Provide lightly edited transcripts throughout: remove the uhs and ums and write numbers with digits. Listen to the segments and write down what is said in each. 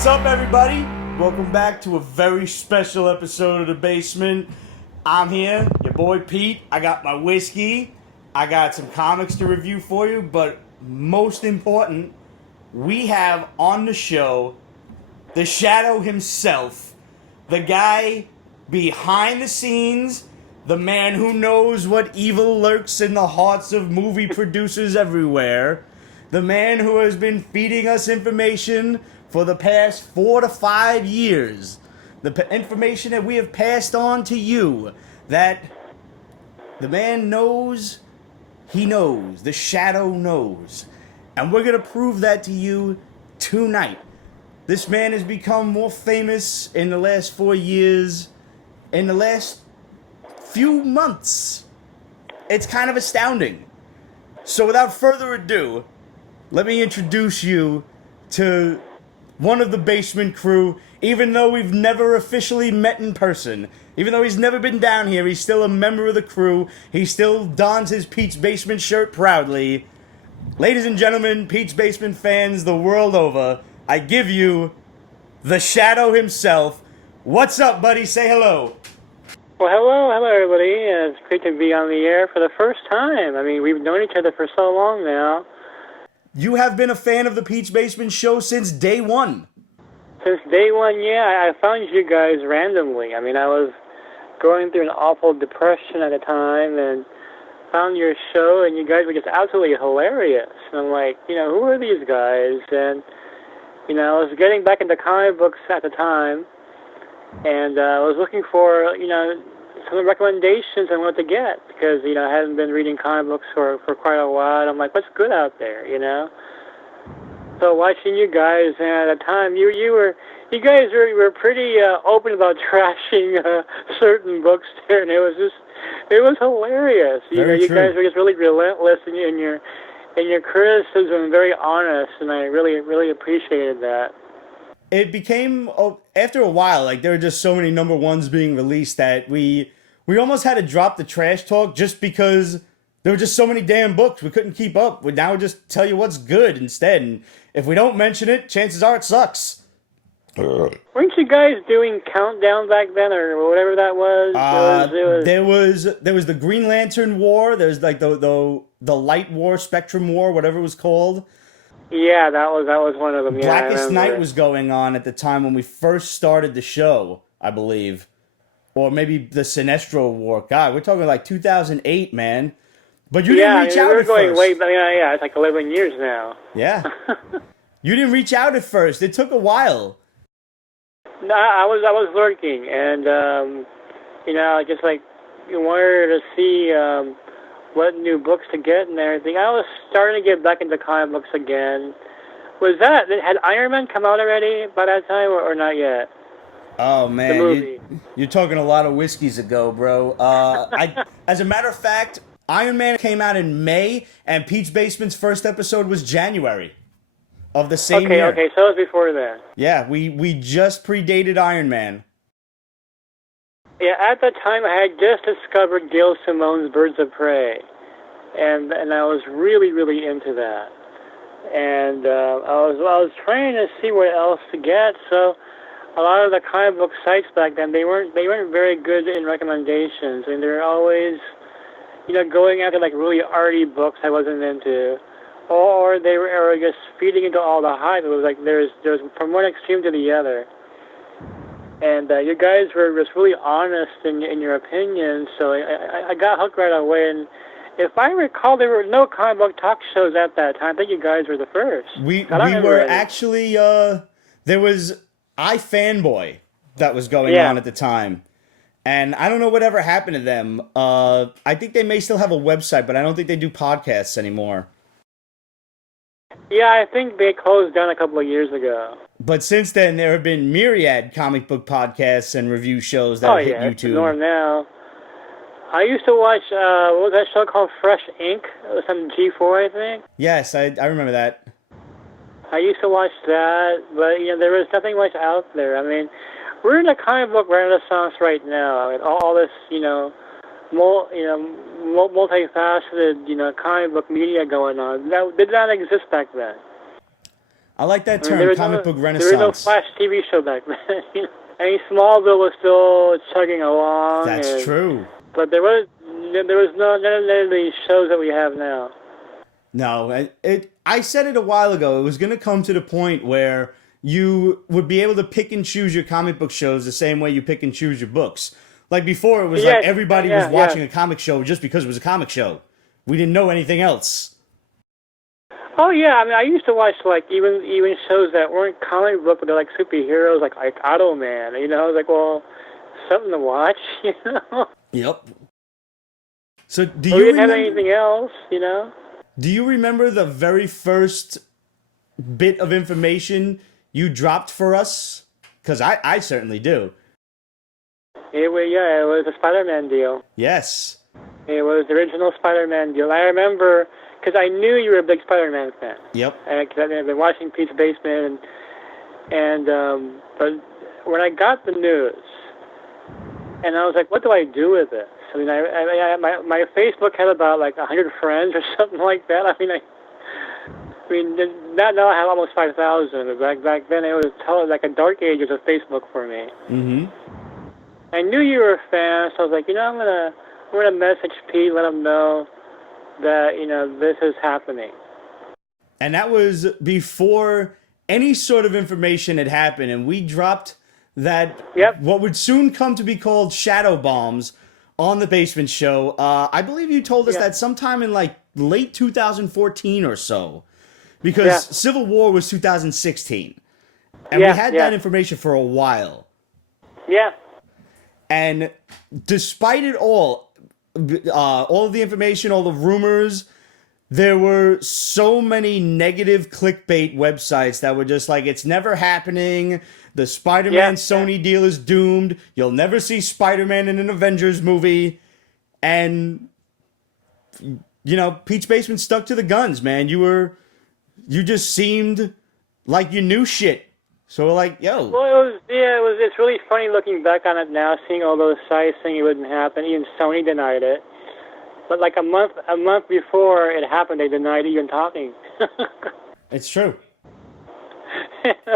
What's up, everybody? Welcome back to a very special episode of The Basement. I'm here, your boy Pete. I got my whiskey. I got some comics to review for you, but most important, we have on the show the Shadow himself, the guy behind the scenes, the man who knows what evil lurks in the hearts of movie producers everywhere, the man who has been feeding us information for the past 4 to 5 years. The information that we have passed on to you, that the man knows, he knows, the Shadow knows. And we're going to prove that to you tonight. This man has become more famous in the last 4 years, in the last few months. It's kind of astounding. So without further ado, let me introduce you to one of the Basement crew. Even though we've never officially met in person, even though he's never been down here, he's still a member of the crew. He still dons his Pete's Basement shirt proudly. Ladies and gentlemen, Pete's Basement fans the world over, I give you the Shadow himself. What's up, buddy? Say hello. Well, hello everybody. It's great to be on the air for the first time. I mean, we've known each other for so long now. You have been a fan of the Pete's Basement show since day one. Since day one, yeah. I found you guys randomly. I mean, I was going through an awful depression at the time and found your show, and you guys were just absolutely hilarious. And I'm like, who are these guys? And, I was getting back into comic books at the time, and I was looking for, some recommendations on what to get, because, I hadn't been reading comic books for quite a while. I'm like, what's good out there, So watching you guys, and at the time, you guys were pretty open about trashing certain books there, and it was hilarious. You guys were just really relentless in your criticism, very honest, and I really appreciated that. It became, after a while, like, there were just so many number ones being released that we almost had to drop the trash talk just because there were just so many damn books. We couldn't keep up. We now just tell you what's good instead. And if we don't mention it, chances are it sucks. Weren't you guys doing Countdown back then, or whatever that was? There was the Green Lantern War. There was like the Light War, Spectrum War, whatever it was called. Yeah, that was one of them. Yeah, Blackest Night was going on at the time when we first started the show, I believe. Or maybe the Sinestro War. God, we're talking like 2008, man. But you didn't reach out at first. Yeah, it's like 11 years now. Yeah. You didn't reach out at first. It took a while. No, I was lurking, and just like you wanted to see what new books to get and everything. I was starting to get back into comic books again. Had Iron Man come out already by that time, or not yet? Oh man, you're talking a lot of whiskeys ago, bro. As a matter of fact, Iron Man came out in May, and Pete's Basement's first episode was January of the same year. Okay, so it was before then. Yeah, we just predated Iron Man. Yeah, at that time I had just discovered Gail Simone's Birds of Prey, and I was really into that. And I was trying to see what else to get. So a lot of the comic book sites back then, they weren't very good in recommendations, and they're always going after like really arty books I wasn't into, or they were just feeding into all the hype. It was like there's from one extreme to the other. And you guys were just really honest in your opinions, so I got hooked right away. And if I recall, there were no comic book talk shows at that time. I think you guys were the first. We were actually, there was iFanboy that was going on at the time. And I don't know whatever happened to them. I think they may still have a website, but I don't think they do podcasts anymore. Yeah, I think they closed down a couple of years ago. But since then, there have been myriad comic book podcasts and review shows that hit YouTube. It's the norm now. I used to watch, what was that show called, Fresh Ink? It was on G4, I think. Yes, I remember that. I used to watch that, but, there was nothing much out there. I mean, we're in a comic book renaissance right now. I mean, all this, multifaceted, comic book media going on. That did not exist back then. I like that I mean, term, comic book there was no renaissance. Flash TV show back then. I mean, Smallville was still chugging along. That's true. But there was none of these shows that we have now. No, I said it a while ago. It was going to come to the point where you would be able to pick and choose your comic book shows the same way you pick and choose your books. Like before, it was like everybody was watching a comic show just because it was a comic show. We didn't know anything else. Oh yeah, I mean, I used to watch like even shows that weren't comic book, but they're like superheroes, like Automan. You know, I was like, well, something to watch. You know. Yep. So do we you didn't have anything else? You know. Do you remember the very first bit of information you dropped for us? Because I certainly do. It was a Spider-Man deal. Yes. It was the original Spider-Man deal. I remember, because I knew you were a big Spider-Man fan. Yep. Because I've been watching Pete's Basement, but when I got the news, and I was like, what do I do with this? I mean, my Facebook had about like 100 friends or something like that. I mean, now I have almost 5,000. Back then, it was like a dark ages of Facebook for me. Mm-hmm. I knew you were a fan, so I was like, I'm gonna message Pete, let him know that this is happening. And that was before any sort of information had happened, and we dropped that what would soon come to be called shadow bombs on the Basement Show. I believe you told us that sometime in like late 2014 or so, because Civil War was 2016, and we had that information for a while. Yeah. And despite it all of the information, all the rumors, there were so many negative clickbait websites that were just like, it's never happening. The Spider-Man Sony deal is doomed. You'll never see Spider-Man in an Avengers movie. And, Pete's Basement stuck to the guns, man. You just seemed like you knew shit. So we're like, yo. Well, it's really funny looking back on it now, seeing all those sites saying it wouldn't happen. Even Sony denied it. But like a month before it happened, they denied even talking. It's true.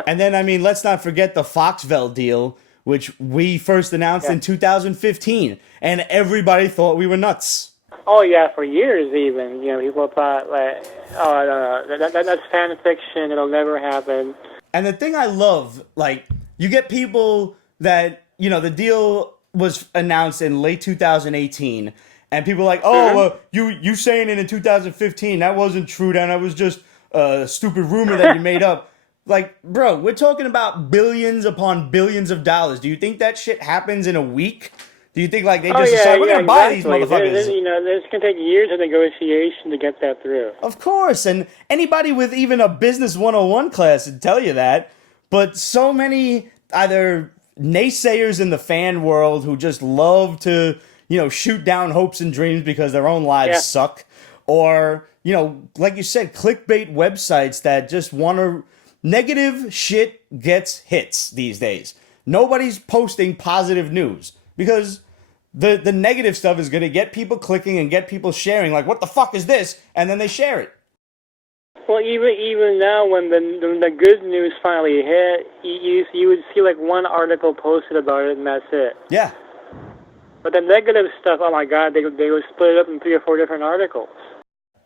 And then, I mean, let's not forget the Foxville deal, which we first announced in 2015, and everybody thought we were nuts. Oh yeah, for years even. People thought like, oh no, that's fan fiction. It'll never happen. And the thing I love, like, you get people that, the deal was announced in late 2018, and people are like, oh, you saying it in 2015, that wasn't true, Dan, that was just a stupid rumor that you made up. Like, bro, we're talking about billions upon billions of dollars. Do you think that shit happens in a week? Do you think, like, they just decide, we're going to buy these motherfuckers? This can take years of negotiation to get that through. Of course, and anybody with even a Business 101 class would tell you that. But so many either naysayers in the fan world who just love to, shoot down hopes and dreams because their own lives suck. Or, like you said, clickbait websites that just want to... Negative shit gets hits these days. Nobody's posting positive news because the negative stuff is going to get people clicking and get people sharing. Like, what the fuck is this? And then they share it. Well, even now, when the good news finally hit, you would see like one article posted about it, and that's it. Yeah. But the negative stuff, oh my god, they would split it up in 3 or 4 different articles.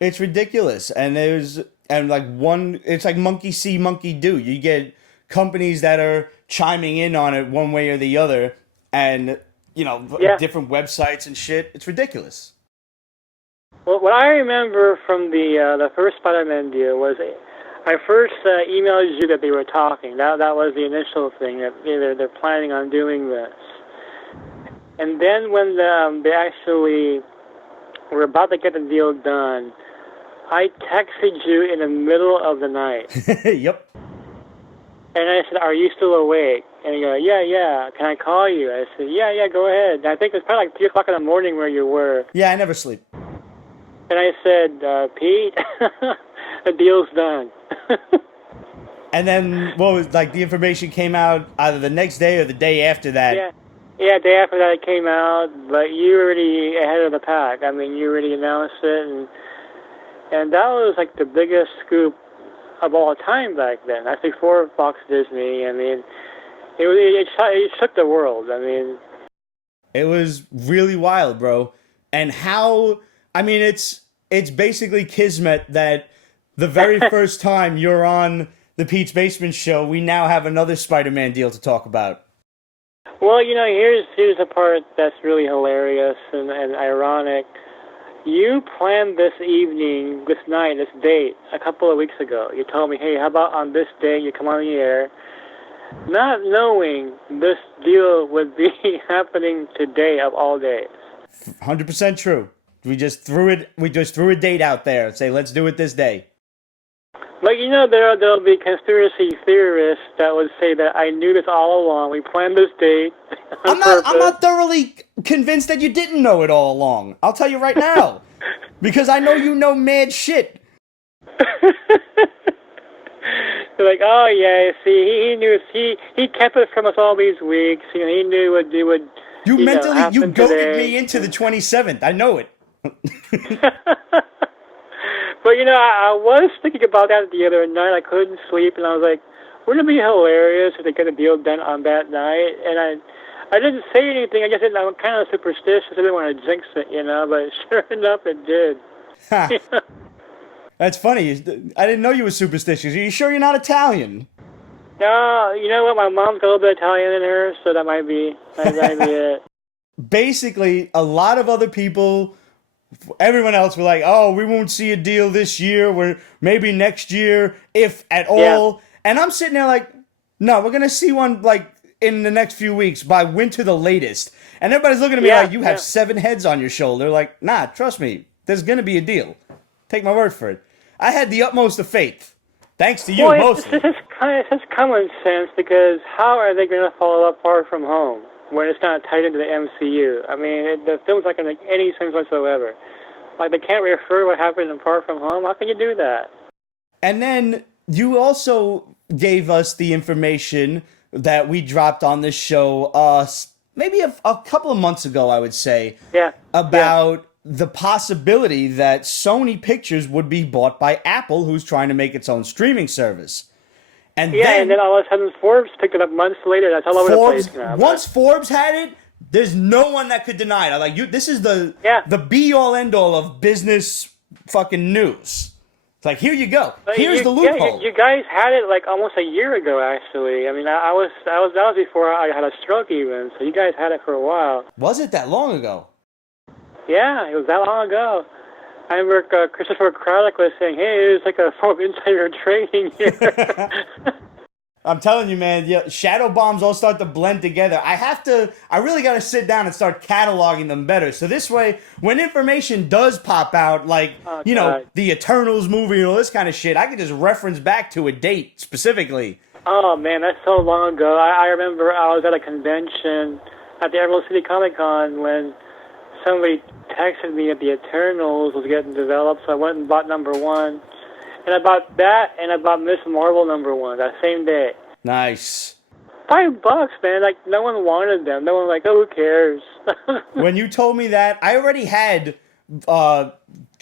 It's ridiculous, it's like monkey see, monkey do. You get companies that are chiming in on it one way or the other, and different websites and shit. It's ridiculous. Well, what I remember from the first Spider-Man deal was I first emailed you that they were talking. That was the initial thing, that they're planning on doing this. And then when they actually were about to get the deal done, I texted you in the middle of the night. Yep. And I said, are you still awake? And you go, yeah. Can I call you? I said, yeah, go ahead. And I think it was probably like 3 o'clock in the morning where you were. Yeah, I never sleep. And I said, Pete, the deal's done. And then, the information came out either the next day or the day after that. Yeah, day after that it came out, but you were already ahead of the pack. I mean, you already announced it, and that was like the biggest scoop of all time back then. That's before Fox Disney. I mean, it shook the world. I mean, it was really wild, bro. And how, I mean, it's basically kismet that the very first time you're on the Pete's Basement Show, we now have another Spider-Man deal to talk about. well, here's a part that's really hilarious and ironic. You planned this evening, this night, this date, a couple of weeks ago. You told me, hey, how about on this day you come on the air, not knowing this deal would be happening today of all days. 100% true. We just threw a date out there and say, let's do it this day. But there'll be conspiracy theorists that would say that I knew this all along. We planned this date. I'm not thoroughly convinced that you didn't know it all along. I'll tell you right now. Because I know you know mad shit. They're like, oh yeah, see, he knew, he kept it from us all these weeks. He knew what would. You goaded me into the 27th. I know it. But I was thinking about that the other night. I couldn't sleep, and I was like, wouldn't it be hilarious if they get a deal done on that night? And I didn't say anything. I guess I'm kind of superstitious. I didn't want to jinx it, but sure enough, it did. That's funny. I didn't know you were superstitious. Are you sure you're not Italian? No, you know what? My mom's got a little bit Italian in her, so that might be it. Basically, a lot of other people, everyone else were like, oh, we won't see a deal this year, or maybe next year, if at all. Yeah. And I'm sitting there like, no, we're going to see one like in the next few weeks, by winter the latest. And everybody's looking at me like, you have 7 heads on your shoulder. Like, nah, trust me, there's going to be a deal. Take my word for it. I had the utmost of faith. Thanks to you, mostly. This is common sense, because how are they going to follow up Far From Home when it's not tied into the MCU? I mean, the film's not going to make any sense whatsoever. Like, they can't refer what happened in Far From Home. How can you do that? And then you also gave us the information that we dropped on this show maybe a couple of months ago, I would say, about the possibility that Sony Pictures would be bought by Apple, who's trying to make its own streaming service. And then all of a sudden Forbes picked it up months later. That's all over the place now. Once Forbes had it, there's no one that could deny it. Like, this is the be-all, end-all of business fucking news. It's like, here you go. Here's the loophole. You guys had it like almost a year ago, actually. I mean, that was before I had a stroke even, so you guys had it for a while. Was it that long ago? Yeah, it was that long ago. I remember Christopher Craddock was saying, hey, it's like a form of insider trading here. I'm telling you, man, shadow bombs all start to blend together. I really got to sit down and start cataloging them better. So this way, when information does pop out, like, the Eternals movie and all this kind of shit, I can just reference back to a date specifically. Oh, man, that's so long ago. I remember I was at a convention at the Emerald City Comic Con when somebody texted me that the Eternals was getting developed, so I went and bought #1. And I bought that, and I bought Miss Marvel #1 that same day. Nice. $5, man. Like, no one wanted them. No one was like, oh, who cares? When you told me that, I already had,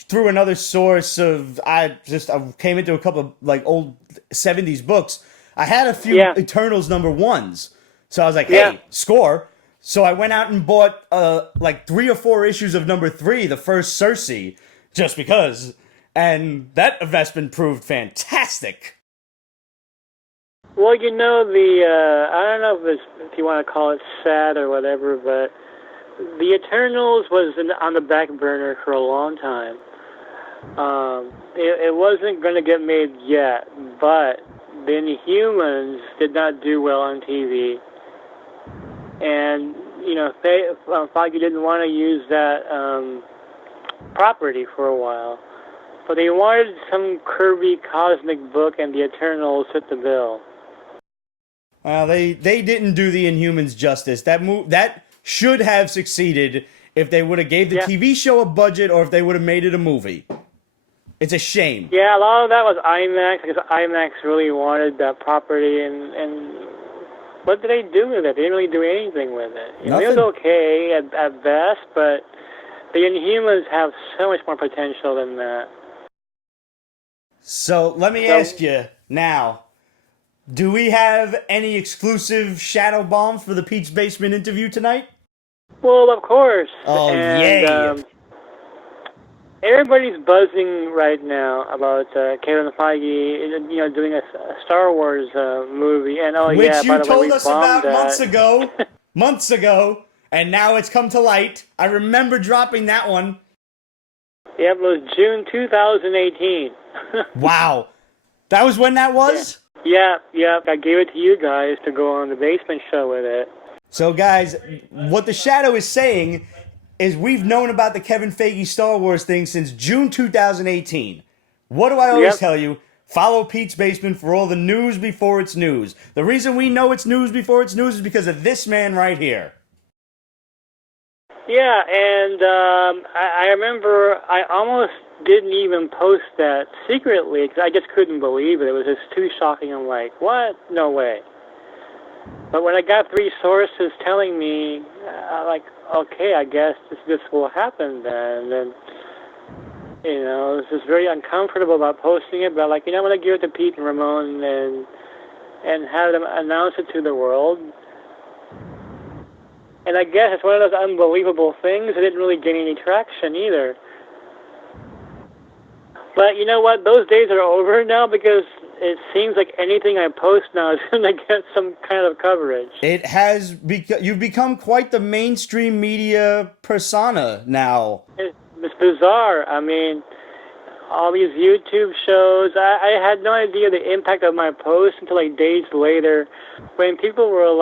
through another source I came into a couple of, like, old 70s books. I had a few Eternals #1s. So I was like, hey, score. So I went out and bought, like, 3 or 4 issues of #3, the first Cersei, just because. And that investment proved fantastic. Well, I don't know if you want to call it sad or whatever, but the Eternals was on the back burner for a long time. It wasn't going to get made yet, but the Inhumans did not do well on TV. And, Feige didn't want to use that property for a while. But they wanted some Kirby cosmic book, and the Eternals fit the bill. Well, they didn't do the Inhumans justice. That should have succeeded if they would have gave the TV show a budget, or if they would have made it a movie. It's a shame. Yeah, a lot of that was IMAX, because IMAX really wanted that property, and what did they do with it? They didn't really do anything with it. It was okay at best, but the Inhumans have so much more potential than that. So let me ask you now, do we have any exclusive shadow bombs for the Pete's Basement interview tonight? Well, of course. Oh, and, yay. Everybody's buzzing right now about Kevin Feige, doing a Star Wars movie. And Which by you the way, told we us bombed about that. months ago, and now it's come to light. I remember dropping that one. Yep, it was June 2018. Wow. That was when that was? Yeah. I gave it to you guys to go on the Basement Show with it. So, guys, what the Shadow is saying is we've known about the Kevin Feige Star Wars thing since June 2018. What do I always tell you? Follow Pete's Basement for all the news before it's news. The reason we know it's news before it's news is because of this man right here. Yeah, and I remember I almost didn't even post that secretly because I just couldn't believe it. It was just too shocking. I'm like, what? No way. But when I got 3 sources telling me, okay, I guess this will happen then. And, it was just very uncomfortable about posting it, but I'm going to give it to Pete and Ramon and have them announce it to the world. And I guess it's one of those unbelievable things. It didn't really gain any traction either. But you know what? Those days are over now because it seems like anything I post now is going to get some kind of coverage. It has you've become quite the mainstream media persona now. It's bizarre. I mean, all these YouTube shows, I had no idea the impact of my posts until days later when people were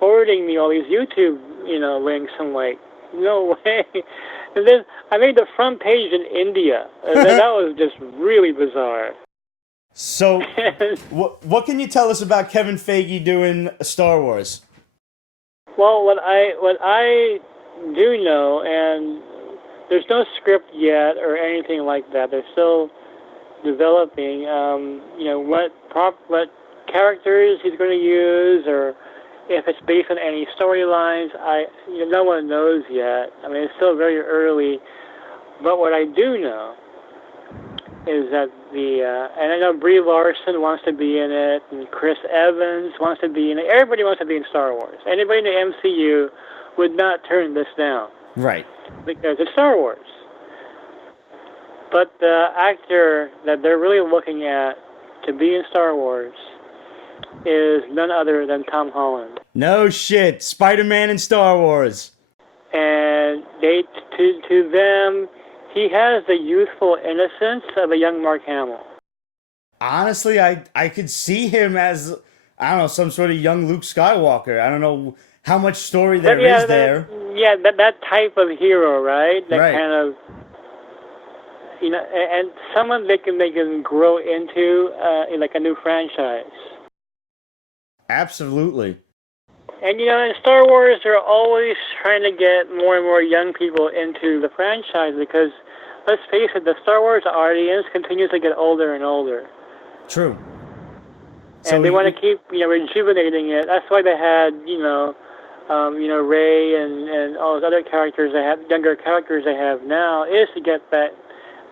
forwarding me all these YouTube, links. I'm like, no way. And then I made the front page in India. And then that was just really bizarre. So, what can you tell us about Kevin Feige doing Star Wars? Well, what I do know, and there's no script yet or anything like that. They're still developing, what characters he's going to use, or if it's based on any storylines. No one knows yet. I mean, it's still very early. But what I do know is that and I know Brie Larson wants to be in it, and Chris Evans wants to be in it. Everybody wants to be in Star Wars. Anybody in the MCU would not turn this down. Right. Because it's Star Wars. But the actor that they're really looking at to be in Star Wars is none other than Tom Holland. No shit. Spider-Man in Star Wars. And to them, he has the youthful innocence of a young Mark Hamill. Honestly, I could see him as, I don't know, some sort of young Luke Skywalker. I don't know how much story there is there. Yeah, that type of hero, right? That right. Kind of, and someone they can grow into in a new franchise. Absolutely. And in Star Wars, they're always trying to get more and more young people into the franchise because, let's face it, the Star Wars audience continues to get older and older. True. And they want to keep, rejuvenating it. That's why they had, Rey and all those other characters they have, younger characters they have now, is to get that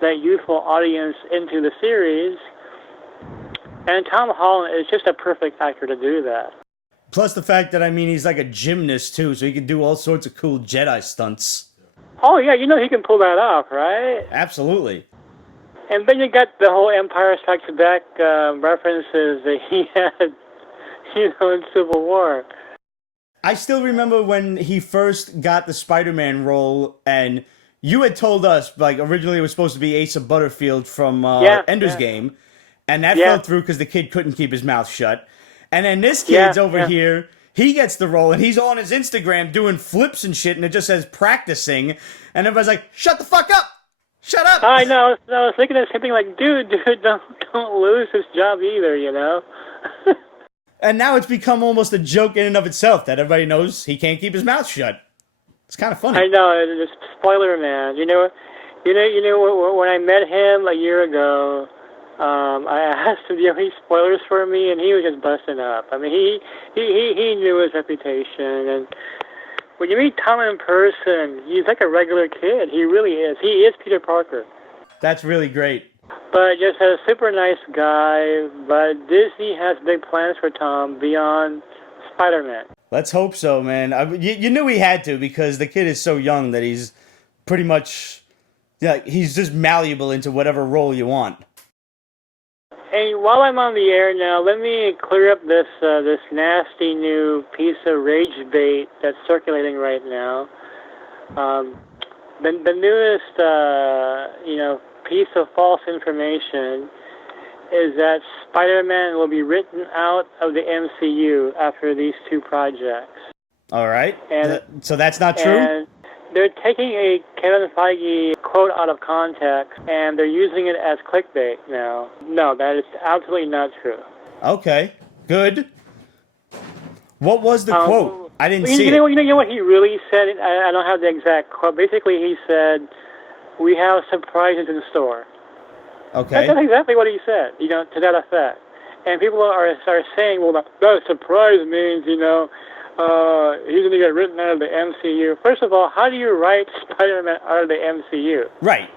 youthful audience into the series. And Tom Holland is just a perfect actor to do that. Plus the fact that, he's like a gymnast too, so he can do all sorts of cool Jedi stunts. Oh, yeah, he can pull that off, right? Absolutely. And then you got the whole Empire Strikes Back references that he had, in Civil War. I still remember when he first got the Spider-Man role, and you had told us, originally it was supposed to be Asa Butterfield from Ender's Game, and that fell through because the kid couldn't keep his mouth shut. And then this kid's over here, he gets the role, and he's on his Instagram doing flips and shit, and it just says practicing, and everybody's like, shut the fuck up! Shut up! I know, I was thinking the same thing, dude, don't lose his job either, And now it's become almost a joke in and of itself that everybody knows he can't keep his mouth shut. It's kind of funny. I know, it's spoiler man. When I met him a year ago, I asked him, do you have any spoilers for me? And he was just busting up. I mean, he knew his reputation. And when you meet Tom in person, he's like a regular kid. He really is. He is Peter Parker. That's really great. but just a super nice guy. But Disney has big plans for Tom beyond Spider-Man. Let's hope so, man. You knew he had to because the kid is so young that he's pretty much, yeah, he's just malleable into whatever role you want. Hey, while I'm on the air now, let me clear up this nasty new piece of rage bait that's circulating right now. The newest piece of false information is that Spider-Man will be written out of the MCU after these two projects. All right. And so that's not true? And they're taking a Kevin Feige quote out of context, and they're using it as clickbait now. No, that is absolutely not true. Okay, good. What was the quote? I didn't see it. You know what he really said? I don't have the exact quote. Basically, he said, "We have surprises in store." Okay. That's exactly what he said, to that effect. And people are saying, well, that surprise means, he's going to get written out of the MCU. First of all, how do you write Spider-Man out of the MCU? Right.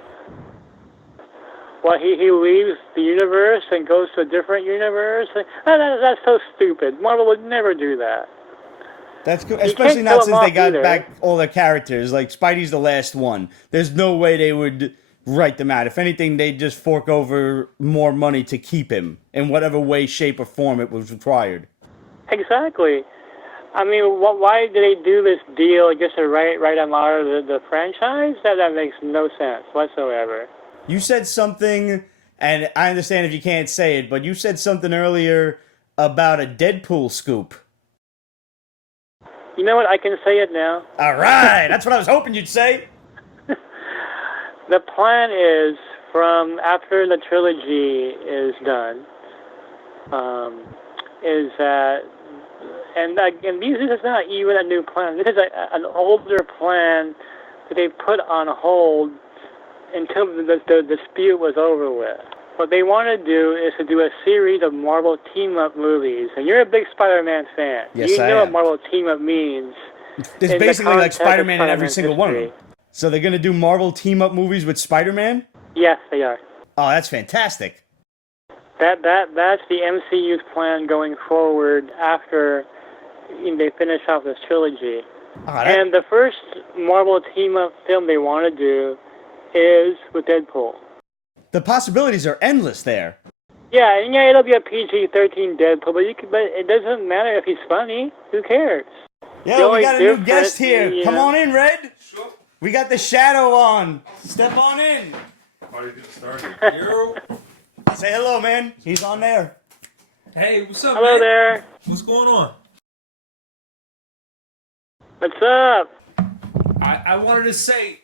Well, he leaves the universe and goes to a different universe? That's so stupid. Marvel would never do that. That's good, especially not since they got back all their characters. Like, Spidey's the last one. There's no way they would write them out. If anything, they'd just fork over more money to keep him in whatever way, shape, or form it was required. Exactly. I mean, why do they do this deal just to write them out of the franchise? That makes no sense whatsoever. You said something, and I understand if you can't say it, but you said something earlier about a Deadpool scoop. You know what? I can say it now. All right. That's what I was hoping you'd say. The plan is, from after the trilogy is done, is that, and this is not even a new plan. This is an older plan that they put on hold until the dispute was over with. What they want to do is to do a series of Marvel team-up movies. And you're a big Spider-Man fan. Yes, you know what Marvel team-up means. It's basically like Spider-Man in every single one of them. So they're going to do Marvel team-up movies with Spider-Man? Yes, they are. Oh, that's fantastic. That's the MCU's plan going forward after they finish off this trilogy. And the first Marvel team-up film they want to do is with Deadpool. The possibilities are endless there. Yeah, it'll be a PG-13 Deadpool, but it doesn't matter if he's funny. Who cares? Yeah, we got a new guest here. Come on in, Red. Sure. We got the shadow on. Step on in. Party's getting started. Yo. Say hello, man. He's on there. Hey, what's up, Hello man? there. What's going on? What's up? I wanted to say,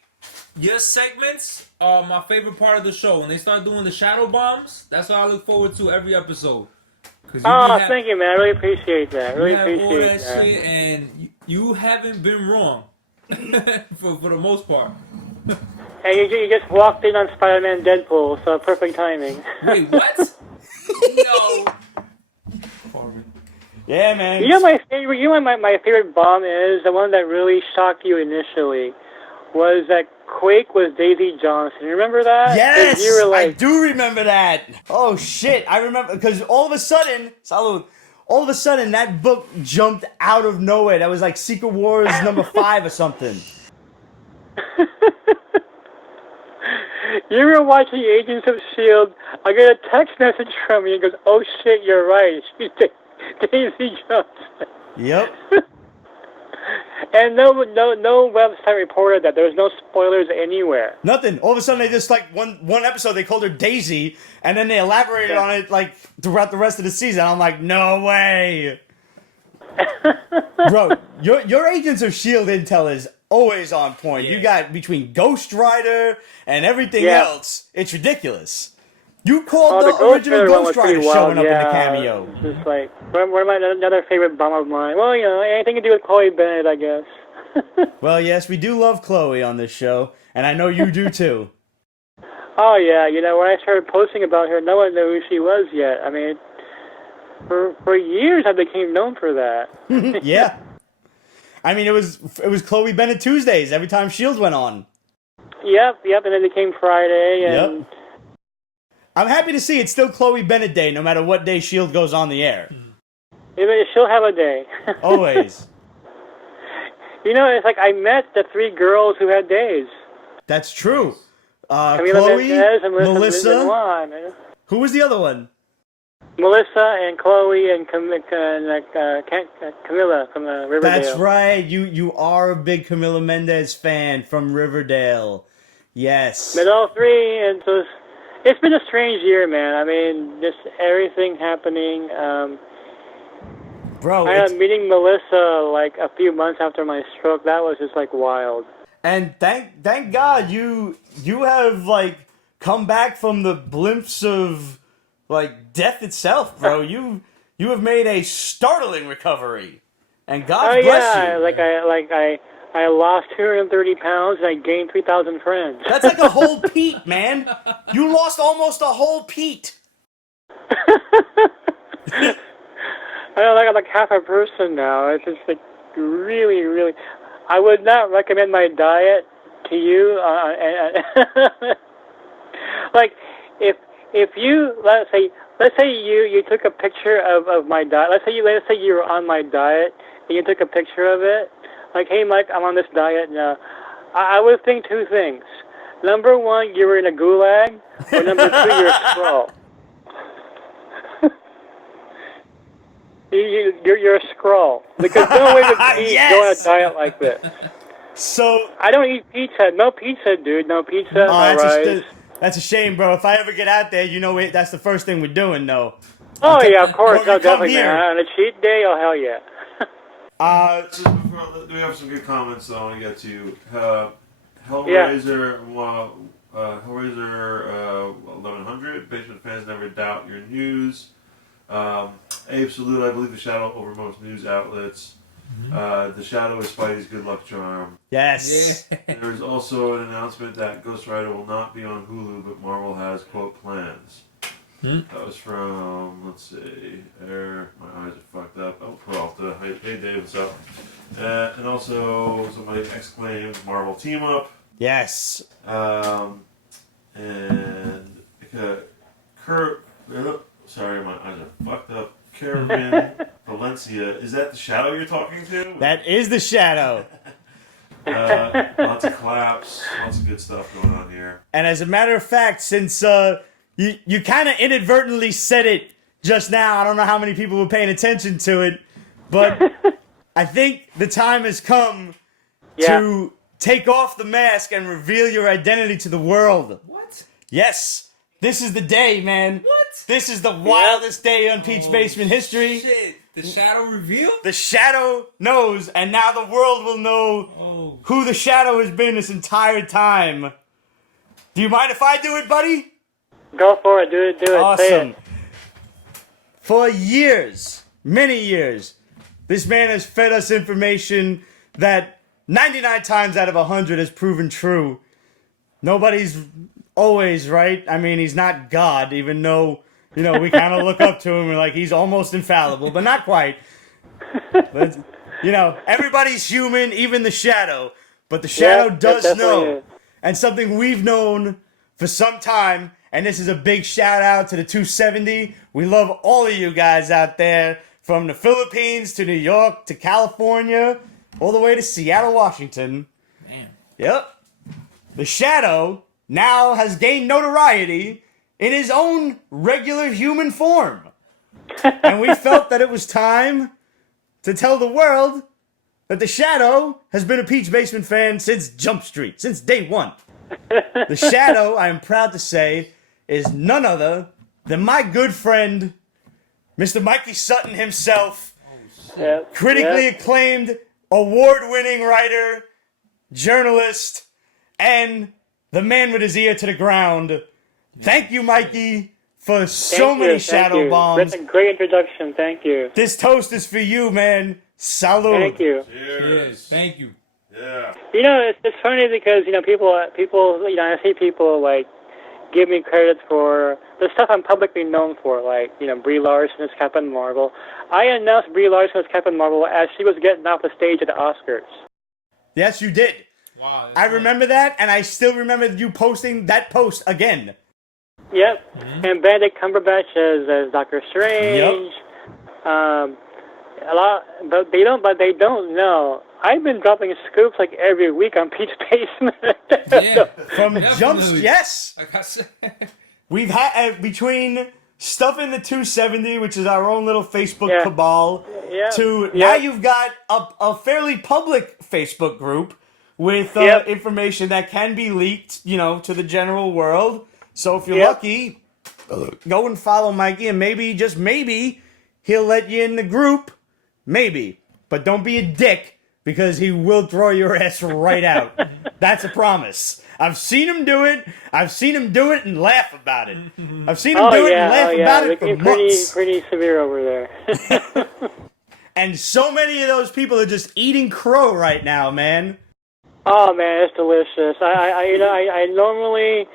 your segments are my favorite part of the show. When they start doing the shadow bombs, that's what I look forward to every episode. Thank you, man. I really appreciate that. All that shit, and you haven't been wrong for the most part. Hey, you just walked in on Spider-Man Deadpool, so perfect timing. Wait, what? No. Yeah, man. You know my favorite bomb is the one that really shocked you initially was that Quake was Daisy Johnson. You remember that? Yes, you were like, I do remember that. Oh shit, I remember because all of a sudden, that book jumped out of nowhere. That was like Secret Wars number 5 or something. You were watching Agents of S.H.I.E.L.D. I get a text message from you and goes, "Oh shit, you're right. She's Daisy Johnson." Yep. And no website reported that. There was no spoilers anywhere. Nothing. All of a sudden, they just like one episode they called her Daisy, and then they elaborated on it like throughout the rest of the season. I'm like, no way, bro. Your Agents of S.H.I.E.L.D. intel is always on point. Yeah. You got between Ghost Rider and everything else. It's ridiculous. You called the original Ghost Rider showing up in the cameo. It's just like one of another favorite bomb of mine. Well, anything to do with Chloe Bennett, I guess. Well, yes, we do love Chloe on this show, and I know you do too. Oh yeah, when I started posting about her, no one knew who she was yet. I mean, for years I became known for that. Yeah. I mean, it was Chloe Bennett Tuesdays every time S.H.I.E.L.D. went on. Yep, and then it became Friday, and... Yep. I'm happy to see it's still Chloe Bennett Day, no matter what day S.H.I.E.L.D. goes on the air. Maybe she'll have a day. Always. You know, it's like I met the 3 girls who had days. That's true. Camila Chloe, Mendez and Melissa. Benoit. Who was the other one? Melissa and Chloe and Camilla from Riverdale. That's right. You are a big Camila Mendez fan from Riverdale. Yes. Met all 3, and so it's been a strange year, man. I mean, just everything happening. Bro, I am meeting Melissa like a few months after my stroke. That was just like wild. and thank God you have like come back from the blimps of like death itself, bro. You have made a startling recovery, and God bless you. I lost 230 pounds and I gained 3,000 friends. That's like a whole Pete, man. You lost almost a whole Pete. I don't like I'm like half a person now. It's just like really, really. I would not recommend my diet to you. Like if you let's say you took a picture of my diet. Let's say you were on my diet and you took a picture of it. Like, hey Mike, I'm on this diet now. I would think 2 things. Number 1, you were in a gulag, or number 2, you're a scroll. You're a scroll. Because no way would Pete Yes! go on a diet like this. So I don't eat pizza. No pizza, dude. No pizza, no rice. that's a shame, bro. If I ever get out there, you know that's the first thing we're doing, though. Oh, yeah, of course. Well, No, definitely, here. man. On a cheat day, oh, hell yeah. So before, we have some good comments that I want to get to. Hellraiser, Hellraiser 1100. Basement fans never doubt your news. Abe Salute, I believe the Shadow over most news outlets. The Shadow is Spidey's good luck charm. Yes. Yeah. There is also an announcement that Ghost Rider will not be on Hulu, but Marvel has, quote, plans. That was from, let's see, there, my eyes are fucked up. Oh, Peralta. Hey, Dave, what's up? And also, somebody exclaimed Marvel Team Up. Yes. And, sorry, my eyes are fucked up. Kevin Valencia, is that the Shadow you're talking to? That is the Shadow. Lots of claps, lots of good stuff going on here. And as a matter of fact, since you kind of inadvertently said it just now, I don't know how many people were paying attention to it, but I think the time has come to take off the mask and reveal your identity to the world. What? Yes, this is the day, man. What? This is the wildest day on Peach Basement history. Shit. The Shadow reveal? The Shadow knows, and now the world will know who the Shadow has been this entire time. Do you mind if I do it, buddy? Go for it. Do it. Say Awesome. it. For years, many years, this man has fed us information that 99 times out of 100 has proven true. Nobody's always right. I mean, he's not God, even though, you know, we kind of look up to him and like he's almost infallible, but not quite. But, you know, everybody's human, even the Shadow. But the Shadow does know. Is. And something we've known for some time, and this is a big shout out to the 270. We love all of you guys out there, from the Philippines to New York to California, all the way to Seattle, Washington. Man. Yep. The Shadow now has gained notoriety in his own regular human form. And we felt that it was time to tell the world that the Shadow has been a Peach Basement fan since Jump Street, since day one. The Shadow, I am proud to say, is none other than my good friend, Mr. Mikey Sutton himself, critically acclaimed, award-winning writer, journalist, and the man with his ear to the ground. Thank you, Mikey, for so many shadow bombs. That's a great introduction. Thank you. This toast is for you, man. Salud. Thank you. Cheers. Thank you. Yeah. You know, it's funny because, you know, people, you know, I see people, like, give me credit for the stuff I'm publicly known for, like, you know, Brie Larson as Captain Marvel. I announced Brie Larson as Captain Marvel as she was getting off the stage at the Oscars. Yes, you did. Wow. I remember that, and I still remember you posting that post again. Yep. And Benedict Cumberbatch as Doctor Strange. Yep. A lot, but they don't know. I've been dropping scoops like every week on Pete's Basement. Yeah, From definitely. jumps, yes. Like I said. We've had between stuff in the 270, which is our own little Facebook cabal, to now you've got a fairly public Facebook group with information that can be leaked, to the general world. So if you're lucky, go and follow Mikey, and maybe, just maybe, he'll let you in the group. Maybe. But don't be a dick, because he will throw your ass right out. That's a promise. I've seen him do it. I've seen him do it and laugh about it. I've seen him do it and laugh about it for months. Pretty severe over there. And so many of those people are just eating crow right now, man. Oh man, it's delicious. I normally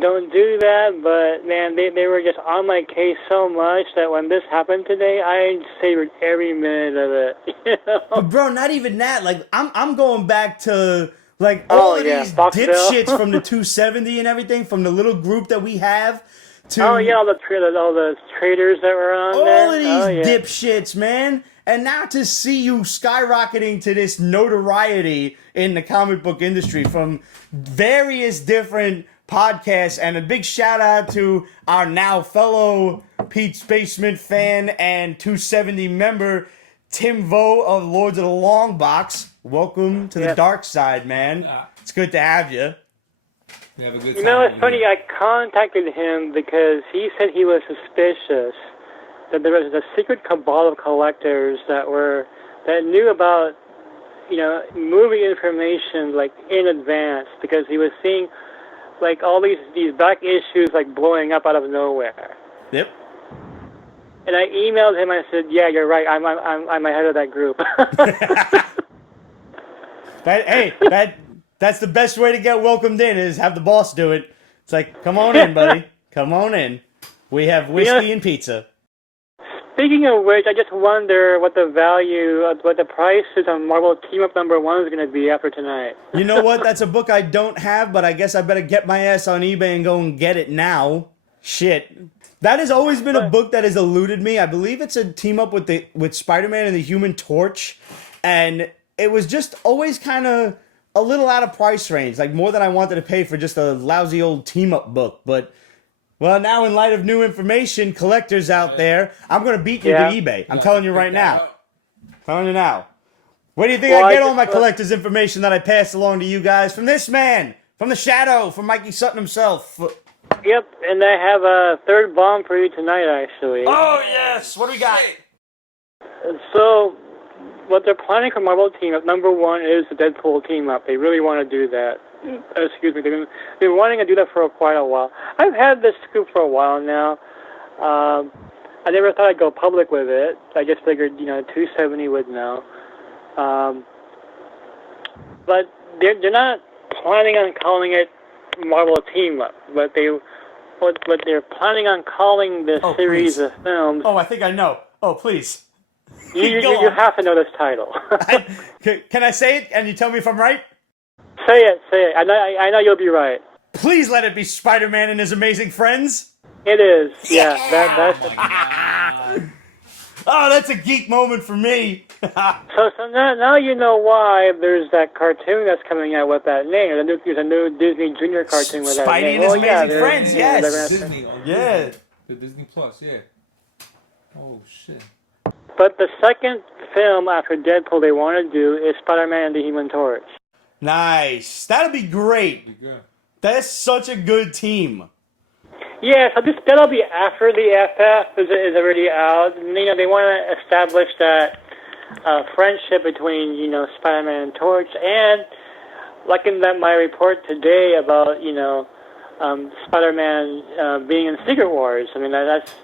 don't do that, but man, they were just on my case so much that when this happened today, I savored every minute of it. But bro, not even that. Like I'm going back to like all of these dipshits from the 270 and everything, from the little group that we have. To all the traders that were on there. All of these dipshits, man. And now to see you skyrocketing to this notoriety in the comic book industry from various different podcasts, and a big shout out to our now fellow Pete's Basement fan and 270 member, Tim Vo of Lords of the Long Box. Welcome to the dark side, man. It's good to have you. We have a good time. It's funny, I contacted him because he said he was suspicious that there was a secret cabal of collectors that knew about, movie information like in advance, because he was seeing like all these back issues like blowing up out of nowhere. Yep. And I emailed him. I said, "Yeah, you're right. I'm ahead of that group." That's the best way to get welcomed in, is have the boss do it. It's like, come on in, buddy. Come on in. We have whiskey and pizza. Speaking of which, I just wonder what the prices on Marvel Team Up #1 is going to be after tonight. You know what? That's a book I don't have, but I guess I better get my ass on eBay and go and get it now. Shit. That has always been a book that has eluded me. I believe it's a team up with Spider-Man and the Human Torch, and it was just always kind of a little out of price range, like more than I wanted to pay for just a lousy old team up book, but well, now in light of new information, collectors out there, I'm going to beat you to eBay. I'm telling you right now. Telling you now. Where do you think I get all my collector's information that I pass along to you guys? From this man, from the Shadow, from Mikey Sutton himself. Yep, and I have a third bomb for you tonight, actually. Oh, yes. What do we got? So, what they're planning for Marvel Team Up, #1 is the Deadpool Team Up. They really want to do that. Excuse me, they've been wanting to do that for quite a while. I've had this scoop for a while now. I never thought I'd go public with it. I just figured, 270 would know. But they're not planning on calling it Marvel Team Up, but what they're planning on calling this series of films. Oh, I think I know. Oh, please. You have to know this title. Can I say it and you tell me if I'm right? Say it. I know you'll be right. Please let it be Spider-Man and His Amazing Friends. It is. Yeah. Oh, that's a geek moment for me. so now you know why there's that cartoon that's coming out with that name. There's a new Disney Junior cartoon with that name. Spidey and His Amazing Friends, yes. Disney. Yeah. The Disney Plus, yeah. Oh, shit. But the second film after Deadpool they want to do is Spider-Man and the Human Torch. Nice. That'll be great. That's such a good team. Yeah, so that'll be after the FF is already out. And, they want to establish that friendship between, Spider-Man and Torch. And like in my report today about, Spider-Man being in Secret Wars, I mean, that's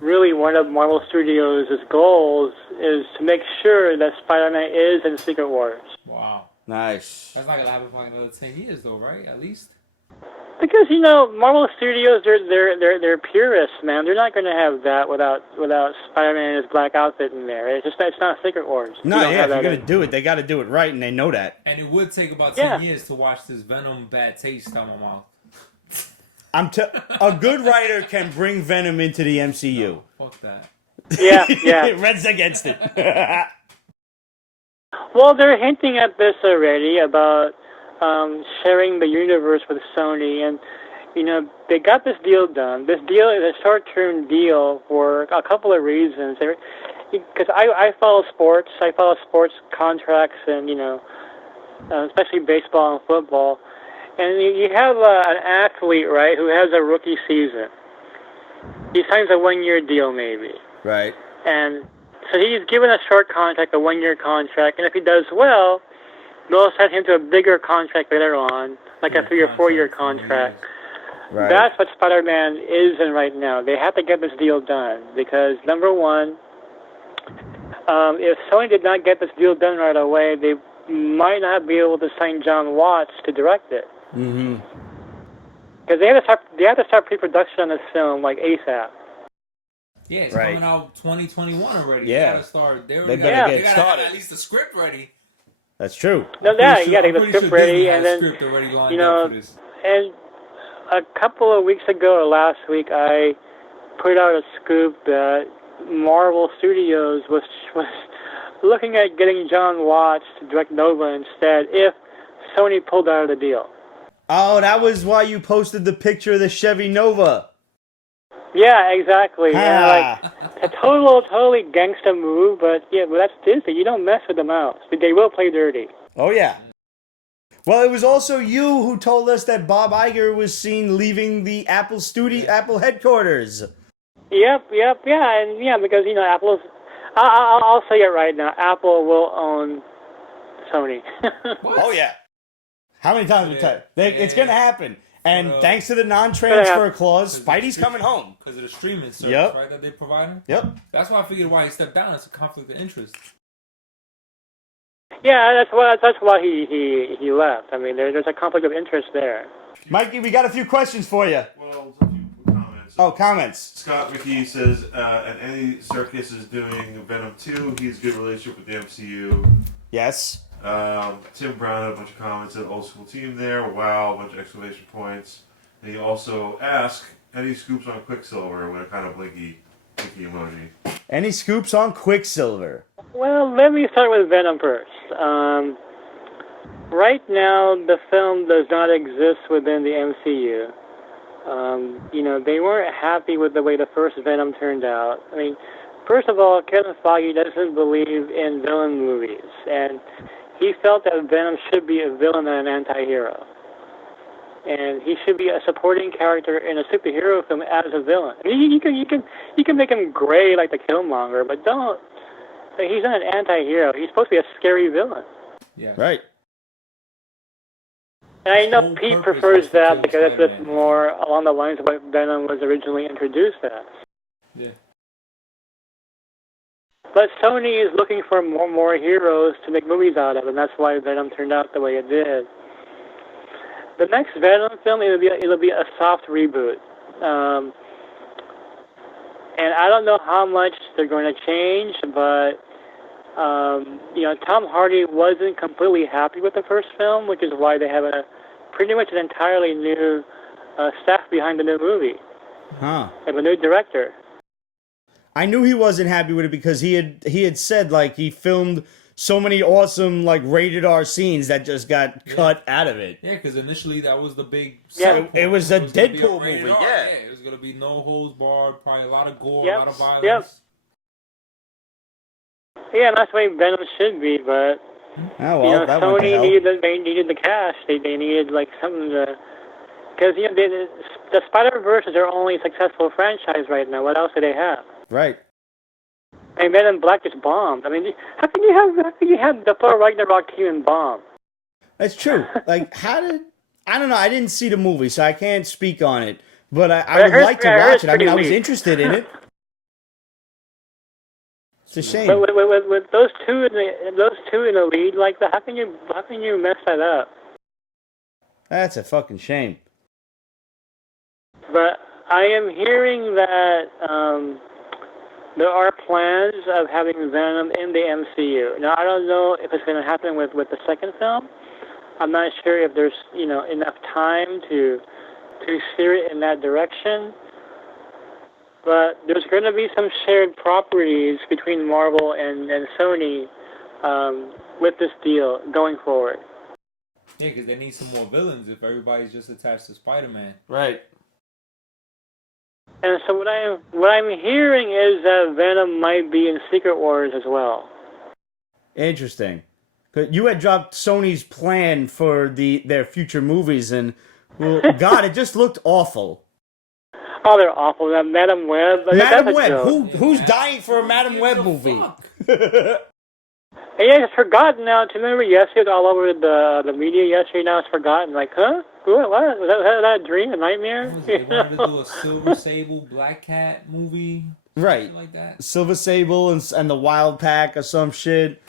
really one of Marvel Studios' goals, is to make sure that Spider-Man is in Secret Wars. Wow. Nice. That's not going to happen for another 10 years, though, right? At least? Because, Marvel Studios, they're purists, man. They're not going to have that without Spider-Man in his black outfit in there. It's not Secret Wars. No, if you're going to do it, they got to do it right, and they know that. And it would take about 10 years to wash this Venom bad taste out of my mouth. A good writer can bring Venom into the MCU. Fuck that. Yeah. Red's against it. Well, they're hinting at this already about sharing the universe with Sony, and they got this deal done. This deal is a short-term deal for a couple of reasons. Because I follow sports. I follow sports contracts and, especially baseball and football. And you have an athlete, right, who has a rookie season. He signs a one-year deal, maybe. Right. And so he's given a short contract, a one-year contract, and if he does well, they'll send him to a bigger contract later on, like a 3 or 4 year contract. Right. That's what Spider-Man is in right now. They have to get this deal done because, number one, if Sony did not get this deal done right away, they might not be able to sign John Watts to direct it. Mm-hmm. Because they have to start pre-production on this film like ASAP. Yeah, it's Right. coming out 2021 already. Yeah. They gotta start. They better gotta get started. have at least the script ready. That's true. No, that you got to get the I'm pretty script sure ready, Disney and has a then script already lined up for this. and a couple of weeks ago or last week, I put out a scoop that Marvel Studios was looking at getting John Watts to direct Nova instead if Sony pulled out of the deal. Oh, that was why you posted the picture of the Chevy Nova. Yeah, exactly. Ah. A totally gangsta move, but that's Disney. You don't mess with the mouse. They will play dirty. Oh, yeah. Well, it was also you who told us that Bob Iger was seen leaving the Apple headquarters. Yep, yeah, and because Apple's. I'll say it right now. Apple will own Sony. Oh yeah. How many times we tell you? It's gonna happen. And But, thanks to the non-transfer clause, Spidey's coming home. Because of the streaming service, Yep. right, that they provide. Yep. That's why I figured why he stepped down. It's a conflict of interest. Yeah, that's why he left. I mean, there's a conflict of interest there. Mikey, we got a few questions for you. Well, a few comments. Oh, comments. Scott McKee says, and Andy Serkis is doing Venom 2. He's a good relationship with the MCU. Yes. Tim Brown had a bunch of comments, said old school team there. Wow, a bunch of exclamation points. And he also asked, any scoops on Quicksilver with a kind of blinky emoji. Any scoops on Quicksilver? Well, let me start with Venom first. Right now, the film does not exist within the MCU. They weren't happy with the way the first Venom turned out. I mean, first of all, Kevin Feige doesn't believe in villain movies, and he felt that Venom should be a villain and an anti-hero. And he should be a supporting character in a superhero film as a villain. I mean, you can make him gray like the Killmonger, but don't. He's not an anti-hero. He's supposed to be a scary villain. Yeah. Right. And I know Whole Pete purpose prefers was to that kill because it's Spider-Man. more along the lines of what Venom was originally introduced as. Yeah. But Sony is looking for more heroes to make movies out of, and that's why Venom turned out the way it did. The next Venom film, it'll be a soft reboot. And I don't know how much they're going to change, but Tom Hardy wasn't completely happy with the first film, which is why they have pretty much an entirely new staff behind the new movie. Huh. They have a new director. I knew he wasn't happy with it because he had said like he filmed so many awesome like rated R scenes that just got cut out of it. Yeah, because initially that was the big. Yeah, it was a gonna be Deadpool rated movie, R. yeah. It was gonna be no holds barred, probably a lot of gore, Yep, a lot of violence. yep. Yeah, and that's the way Venom should be, but Oh well, that went to Sony hell. needed the cash. They needed like something to, because the Spider-Verse is their only successful franchise right now. What else do they have? Right. And Men in Black just bombed. I mean, how can you have the Thor Ragnarok team and bomb? That's true. Like, I don't know. I didn't see the movie, so I can't speak on it. But I would like to watch it. I mean, I was interested in it. It's a shame. But with those two in the lead like that, how can you mess that up? That's a fucking shame. But I am hearing that there are plans of having Venom in the MCU. Now, I don't know if it's going to happen with the second film. I'm not sure if there's enough time to to steer it in that direction. But there's going to be some shared properties between Marvel and Sony with this deal going forward. Yeah, because they need some more villains if everybody's just attached to Spider-Man. Right. And so what I'm hearing is that Venom might be in Secret Wars as well. Interesting. 'Cause you had dropped Sony's plan for their future movies, and well, God, it just looked awful. Oh, they're awful. That Madam Web. Madam Web. Who's dying for a Madam Web movie? And yeah, it's forgotten now. To remember yesterday, it was all over the media yesterday. Now it's forgotten. Like, huh? What? Was that a dream? A nightmare? They wanted to do a Silver Sable, Black Cat movie. Right. Like that. Silver Sable and the Wild Pack or some shit.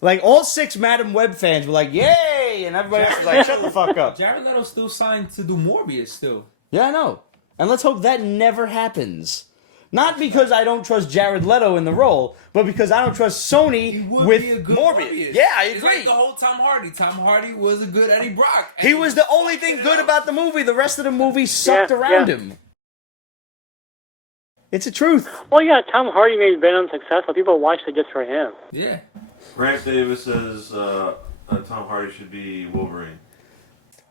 Like, all 6 Madam Web fans were like, yay! And everybody else was like, shut the fuck up. Jared Leto's still signed to do Morbius still. Yeah, I know. And let's hope that never happens. Not because I don't trust Jared Leto in the role, but because I don't trust Sony with Morbius. Yeah, I agree. It's like the whole Tom Hardy. Tom Hardy was a good Eddie Brock. He was the only thing good about the movie. The rest of the movie sucked around him. It's the truth. Well, yeah, Tom Hardy made Venom successful. People watched it just for him. Yeah. Grant Davis says Tom Hardy should be Wolverine.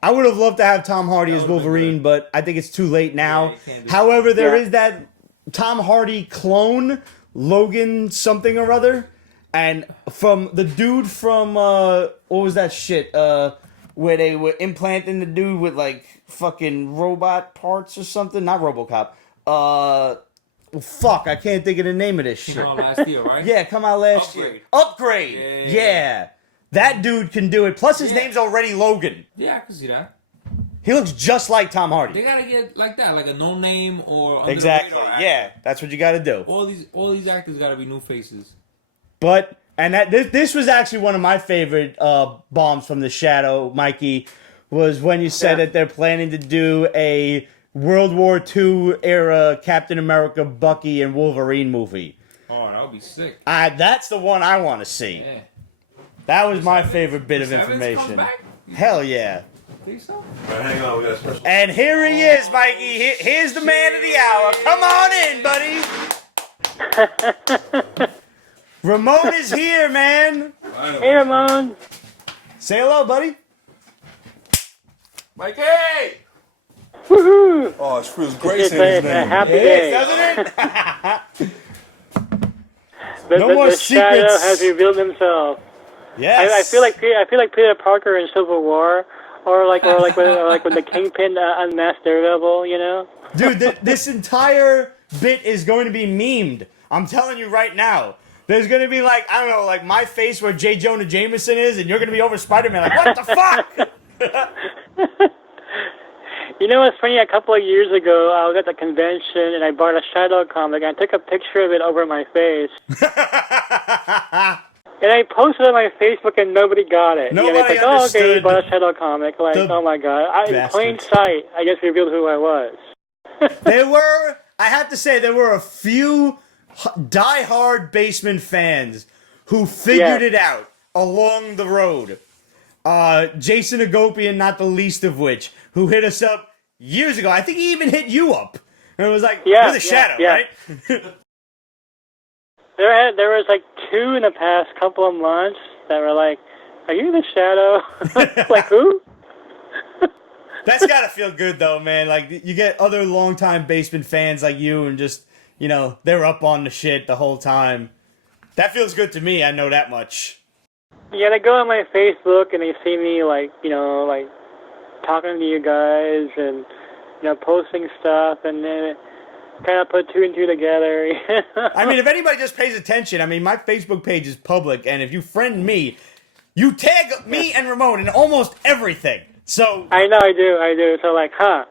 I would have loved to have Tom Hardy as Wolverine, but I think it's too late now. However, there is that Tom Hardy clone, Logan something or other, and from the dude from what was that shit? Where they were implanting the dude with like fucking robot parts or something? Not RoboCop. Fuck, I can't think of the name of this shit. Came out last year, right? Yeah, come out last year. Upgrade. Yeah. That dude can do it. Plus, his name's already Logan. Yeah, I can see that. He looks just like Tom Hardy. They gotta get like that, like a no name or under exactly. the radar Yeah, that's what you gotta do. All these actors gotta be new faces. But this was actually one of my favorite bombs from the Shadow, Mikey, was when you said that they're planning to do a World War II era Captain America, Bucky, and Wolverine movie. Oh, that would be sick. That's the one I want to see. Yeah. That was my favorite bit of information. Hell yeah. Think so? All right, hang on, we got a special. And here he is, Mikey. Here's the man of the hour. Come on in, buddy. Ramon is here, man. Hey, Ramon. Say hello, buddy. Mikey! Woohoo! Oh, it feels great It's saying his a name. happy It day. is, doesn't it? The more Shadow secrets. has revealed himself. Yes. I feel like Peter Parker in Civil War, or like when the Kingpin unmasked Daredevil, you know? Dude, this entire bit is going to be memed. I'm telling you right now. There's going to be like, I don't know, like my face where J. Jonah Jameson is, and you're going to be over Spider-Man like, what the fuck? You know what's funny? A couple of years ago, I was at the convention, and I bought a Shadow comic, and I took a picture of it over my face. And I posted it on my Facebook, and nobody got it. Nobody it's like, oh, okay, you understood bought a Shadow comic. Like, oh my god. In plain sight, I just revealed who I was. I have to say, there were a few die-hard Basement fans who figured it out along the road. Jason Agopian, not the least of which, who hit us up years ago. I think he even hit you up. And it was like, you're the Shadow, right? There was like 2 in the past couple of months that were like, are you the Shadow? Like, who? That's gotta feel good, though, man. Like, you get other longtime Basement fans like you and just, you know, they're up on the shit the whole time. That feels good to me, I know that much. Yeah, they go on my Facebook and they see me, like, you know, like, talking to you guys and, you know, posting stuff, and then kind of put 2 and 2 together. I mean, if anybody just pays attention, I mean, my Facebook page is public, and if you friend me, you tag me and Ramon in almost everything. So I know, I do. So, like, huh?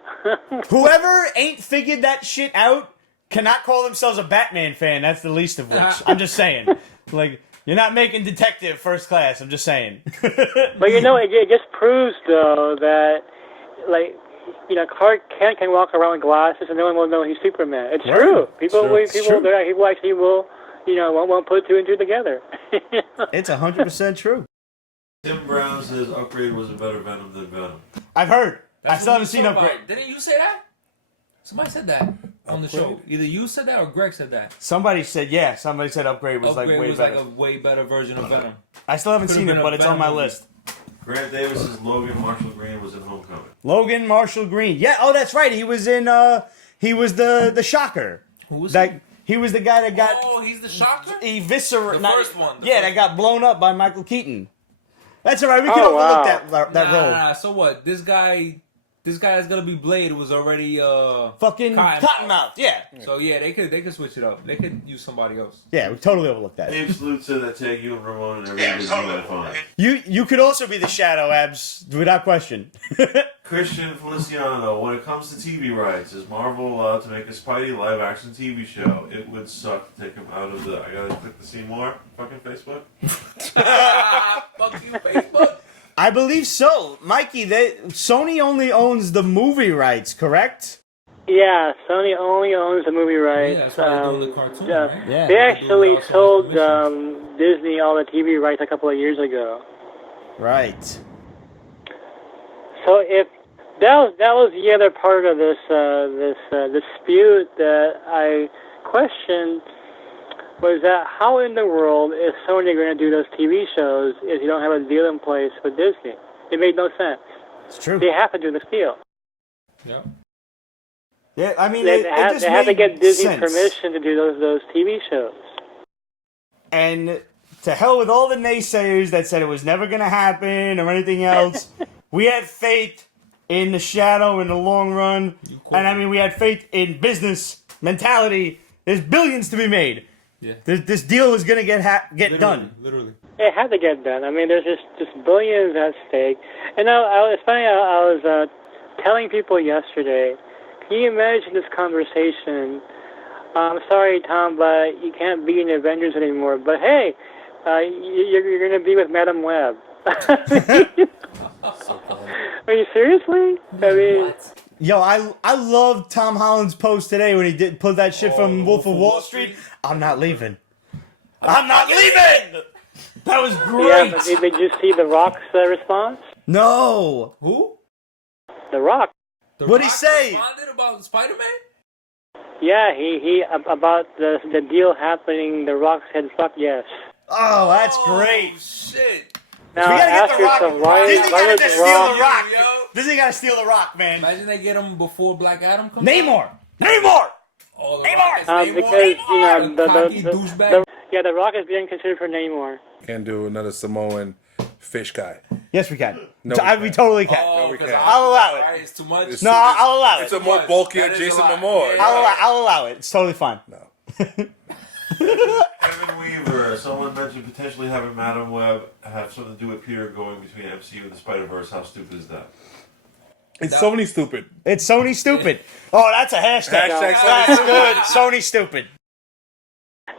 Whoever ain't figured that shit out cannot call themselves a Batman fan. That's the least of which. I'm just saying. Like, you're not making Detective first class. I'm just saying. But, you know, it just proves, though, that, like, you know, Clark Kent can walk around with glasses and no one will know he's Superman. It's true. People actually will, you know, won't put 2 and 2 together. It's 100% true. Tim Brown says Upgrade was a better Venom than Venom. I've heard. I still haven't seen Upgrade. Didn't you say that? Somebody said that on the show. Either you said that or Greg said that. Somebody said Upgrade was Upgrade like way was better. like a way better version of Venom. I still haven't seen it, but it's on my list. Grant Davis's Logan Marshall Green was in Homecoming. Logan Marshall Green. Yeah, oh, that's right. He was in, he was the Shocker. Who was that? He was the guy that got... Oh, he's the Shocker? Eviscerated. The first one. That got blown up by Michael Keaton. That's all right. We can overlook that role. Nah, so what? This guy that's gonna be Blade was already fucking Cottonmouth. Yeah. So yeah, they could switch it up. They could use somebody else. Yeah, we totally overlooked that. Dave salute to that take you and Ramon and everybody fine. You could also be the Shadow, Abs, without question. Christian Feliciano, when it comes to TV rights, is Marvel allowed to make a Spidey live-action TV show? It would suck to take him out of the... I gotta click to see more. Fucking Facebook. Fucking Facebook. I believe so. Mikey, Sony only owns the movie rights, correct? Yeah, Sony only owns the movie rights. Yeah, that's why they're doing the cartoon, right? Yeah. They actually sold Disney all the TV rights a couple of years ago. Right. So if that was the other part of this dispute that I questioned, was that how in the world is Sony going to do those TV shows if you don't have a deal in place with Disney? It made no sense. It's true. They have to do this deal. Yeah. Yeah, I mean, They have to get Disney's sense. permission to do those TV shows. And to hell with all the naysayers that said it was never going to happen or anything else. We had faith in the Shadow in the long run. And I mean, we had faith in business mentality. There's billions to be made. Yeah. This deal is going to get done. Literally. It had to get done. I mean, there's just billions at stake. And it's funny, I was telling people yesterday, can you imagine this conversation? I'm sorry, Tom, but you can't be in Avengers anymore. But hey, you're going to be with Madam Web. Are you seriously? I mean, What? Yo, I love Tom Holland's post today when he did put that shit from Wolf of Wall Street. I'm not leaving. I'm not leaving! That was great! yeah, but did you see The Rock's response? No! Who? The Rock. What'd he say? Responded about Spider-Man? Yeah, he about the deal happening. The Rock said, "Fuck yes." Oh, that's great. Shit. Now We gotta get ask The Rock. yourself, why Disney gotta was just The steal Rock? The Rock. Yo. Disney gotta steal The Rock, man. Imagine they get him before Black Adam comes Namor! out. Namor! Oh, Namor! Because The cocky douchebag. The Rock is being considered for Namor. Can't do another Samoan fish guy. Yes, we can. No, So, we totally can. Oh, we 'cause can't. I'll allow it. Right, it's too much. It's- No, I'll allow It's it. a more much. bulkier That is Jason a lot. Momoa. Yeah. I'll allow it. It's totally fine. No. Evan Weaver, someone mentioned potentially having Madam Web have something to do with Peter going between MCU and the Spider-Verse. How stupid is that? It's Sony stupid. It's Sony stupid. Oh, that's a hashtag. Hashtag That's Sony good. Sony stupid.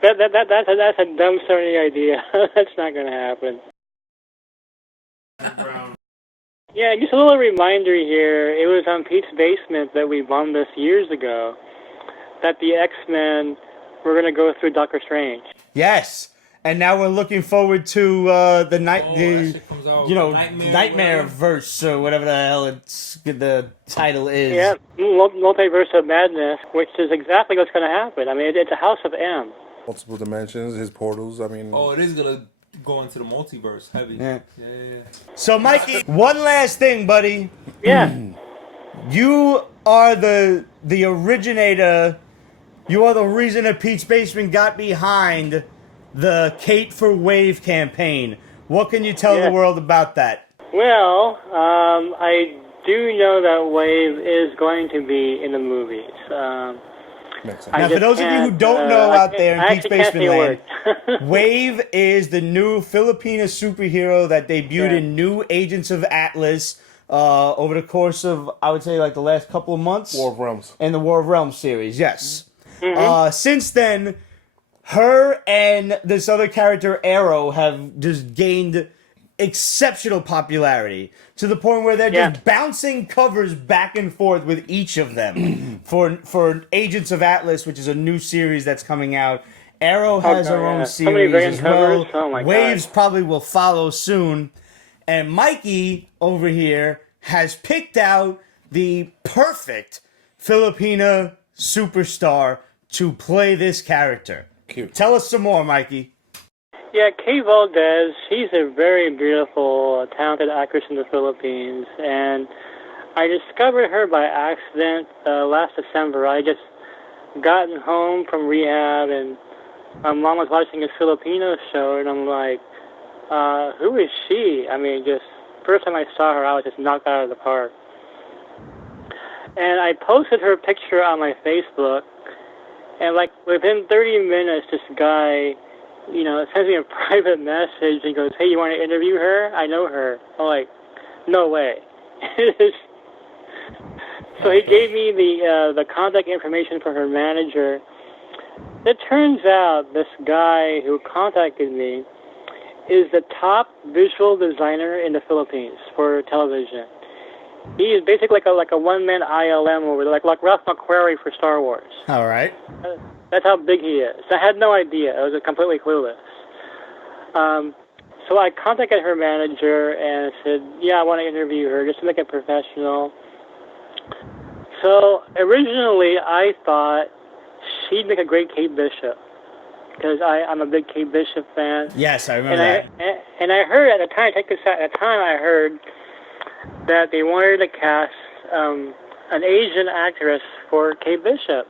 That's a dumb Sony idea. That's not going to happen. Brown. Yeah, just a little reminder here. It was on Pete's Basement that we bombed this years ago that the X-Men were going to go through Doctor Strange. Yes. And now we're looking forward to the night, Oh, that shit comes out. Nightmare whatever. verse or whatever the hell the title is. Yeah, Multiverse of Madness, which is exactly what's going to happen. I mean, it's a House of M. Multiple dimensions, his portals. I mean, Oh, it is gonna go into the multiverse heavy. Yeah. Yeah. So, Mikey, one last thing, buddy. Yeah. You are the originator. You are the reason that Pete's Basement got behind the Kate for Wave campaign. What can you tell Yeah. the world about that? Well, I do know that Wave is going to be in the movies. makes sense. Now, for those of you who don't know out there in Pete's Basement land, land. Wave is the new Filipina superhero that debuted Yeah. in New Agents of Atlas over the course of, I would say, like the last couple of months. War of Realms. In the War of Realms series, yes. Since then, her and this other character, Arrow, have just gained exceptional popularity to the point where they're just bouncing covers back and forth with each of them for Agents of Atlas, which is a new series that's coming out. Arrow has her own So many series variant as well. covers. Oh my God. Waves probably will follow soon. And Mikey over here has picked out the perfect Filipina superstar to play this character. Cute. Tell us some more, Mikey. Yeah, Kay Valdez, she's a very beautiful, talented actress in the Philippines, and I discovered her by accident last December. I just gotten home from rehab, and my mom was watching a Filipino show, and I'm like, who is she? I mean, just first time I saw her, I was just knocked out of the park. And I posted her picture on my Facebook, and like within 30 minutes, this guy, sends me a private message. He goes, "Hey, you want to interview her? I know her." I'm like, "No way." So he gave me the contact information for her manager. It turns out this guy who contacted me is the top visual designer in the Philippines for television. He is basically like a one-man ILM over there, like Ralph McQuarrie for Star Wars. All right. That's how big he is. I had no idea. I was completely clueless. So I contacted her manager and said, "Yeah, I want to interview her just to make it professional." So originally I thought she'd make a great Kate Bishop because I'm a big Kate Bishop fan. Yes, I remember that. And I heard at the time, I heard that they wanted to cast an Asian actress for Kate Bishop.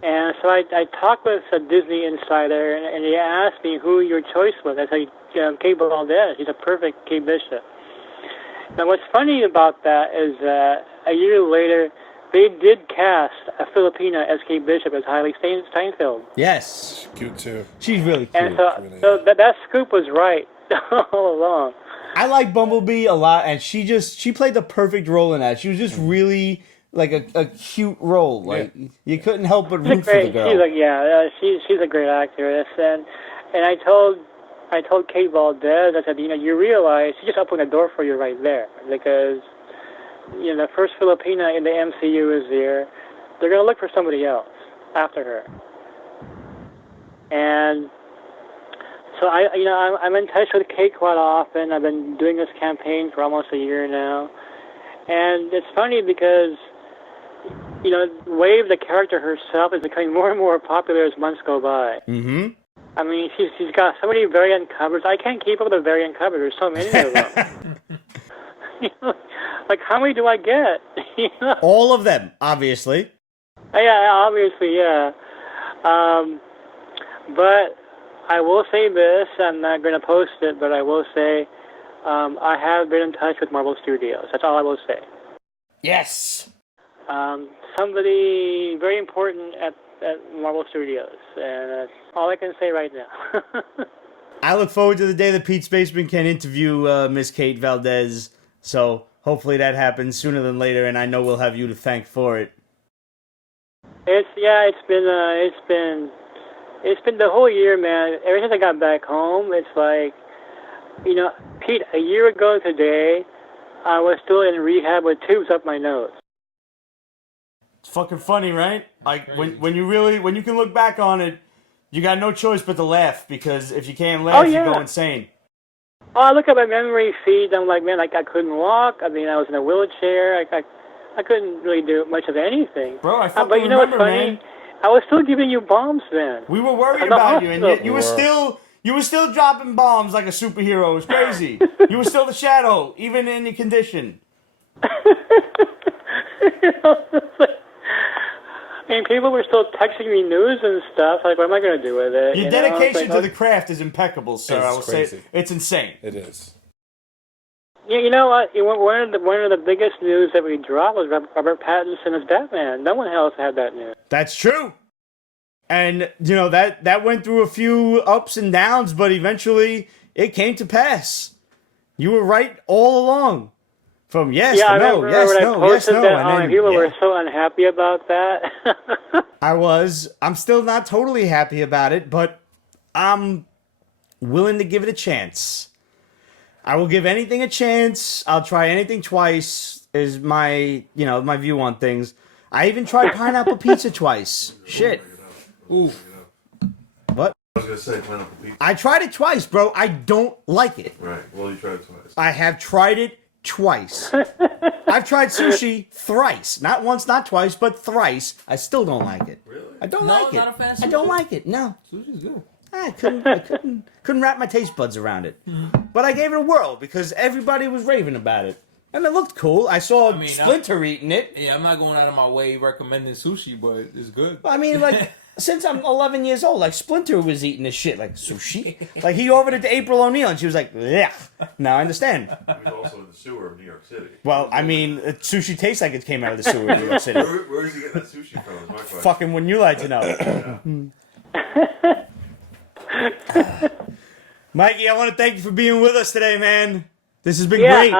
And so I talked with a Disney insider, and he asked me who your choice was. I said, Kate Valdez. She's a perfect Kate Bishop. Now, what's funny about that is that a year later, they did cast a Filipina as Kate Bishop as Hailey Steinfeld. Yes. She's cute too. She's really cute. And so that scoop was right all along. I like Bumblebee a lot, and she played the perfect role in that. She was just really like a cute role. Like you couldn't help but root for the girl. She's a great actress, and I told Kate Valdez, I said, you realize she just opened the door for you right there, because the first Filipina in the MCU is there. They're gonna look for somebody else after her, and so I'm in touch with Kate quite often. I've been doing this campaign for almost a year now, and it's funny because Wave, the character herself, is becoming more and more popular as months go by. Mm-hmm. I mean, she's got so many variant covers. I can't keep up with the variant covers. There's so many of them. Like, how many do I get? All of them, obviously. Yeah, obviously, yeah. But I will say this. I'm not going to post it, but I will say I have been in touch with Marvel Studios. That's all I will say. Yes. Somebody very important at Marvel Studios, and that's all I can say right now. I look forward to the day that Pete's Basement can interview Miss Kate Valdez. So hopefully that happens sooner than later, and I know we'll have you to thank for it. It's been the whole year, man. Ever since I got back home, it's like, Pete, a year ago today, I was still in rehab with tubes up my nose. It's fucking funny, right? Like when you can look back on it, you got no choice but to laugh, because if you can't laugh, you go insane. Oh, I look at my memory feed. I'm like, man, I couldn't walk. I mean, I was in a wheelchair. I couldn't really do much of anything. Bro, I fucking but you know remember, what's funny? man. I was still giving you bombs then. We were worried about you, and you were still dropping bombs like a superhero. It was crazy. You were still the Shadow, even in your condition. I mean, people were still texting me news and stuff. Like, what am I going to do with it? Your dedication to the craft is impeccable, sir. I will say it's insane. It is. Yeah, you know what? One of the biggest news that we dropped was Robert Pattinson as Batman. No one else had that news. That's true. And that went through a few ups and downs, but eventually it came to pass. You were right all along. From yes to no, yes, no, yes, no. And then, people were so unhappy about that. I'm still not totally happy about it, but I'm willing to give it a chance. I will give anything a chance. I'll try anything twice, is my view on things. I even tried pineapple pizza twice. Shit. Ooh. What? I was going to say pineapple pizza. I tried it twice, bro. I don't like it. Right. Well, you tried it twice. I have tried it twice. I've tried sushi thrice. Not once, not twice, but thrice. I still don't like it. Really? I don't No, like it. not a fan of I don't sushi? like it. No. Sushi's good. I couldn't wrap my taste buds around it. But I gave it a whirl because everybody was raving about it. And it looked cool. I saw mean, Splinter eating it. Yeah, I'm not going out of my way recommending sushi, but it's good. I mean, like, since I'm 11 years old, like, Splinter was eating this shit, like, sushi. Like, he offered it to April O'Neil, and she was like, yeah. Now I understand. He was also in the sewer of New York City. Well, I mean, sushi tastes like it came out of the sewer of New York City. Where is he getting that sushi from? Is my question. Fucking wouldn't you like to know? Mikey, I want to thank you for being with us today, man. This has been great.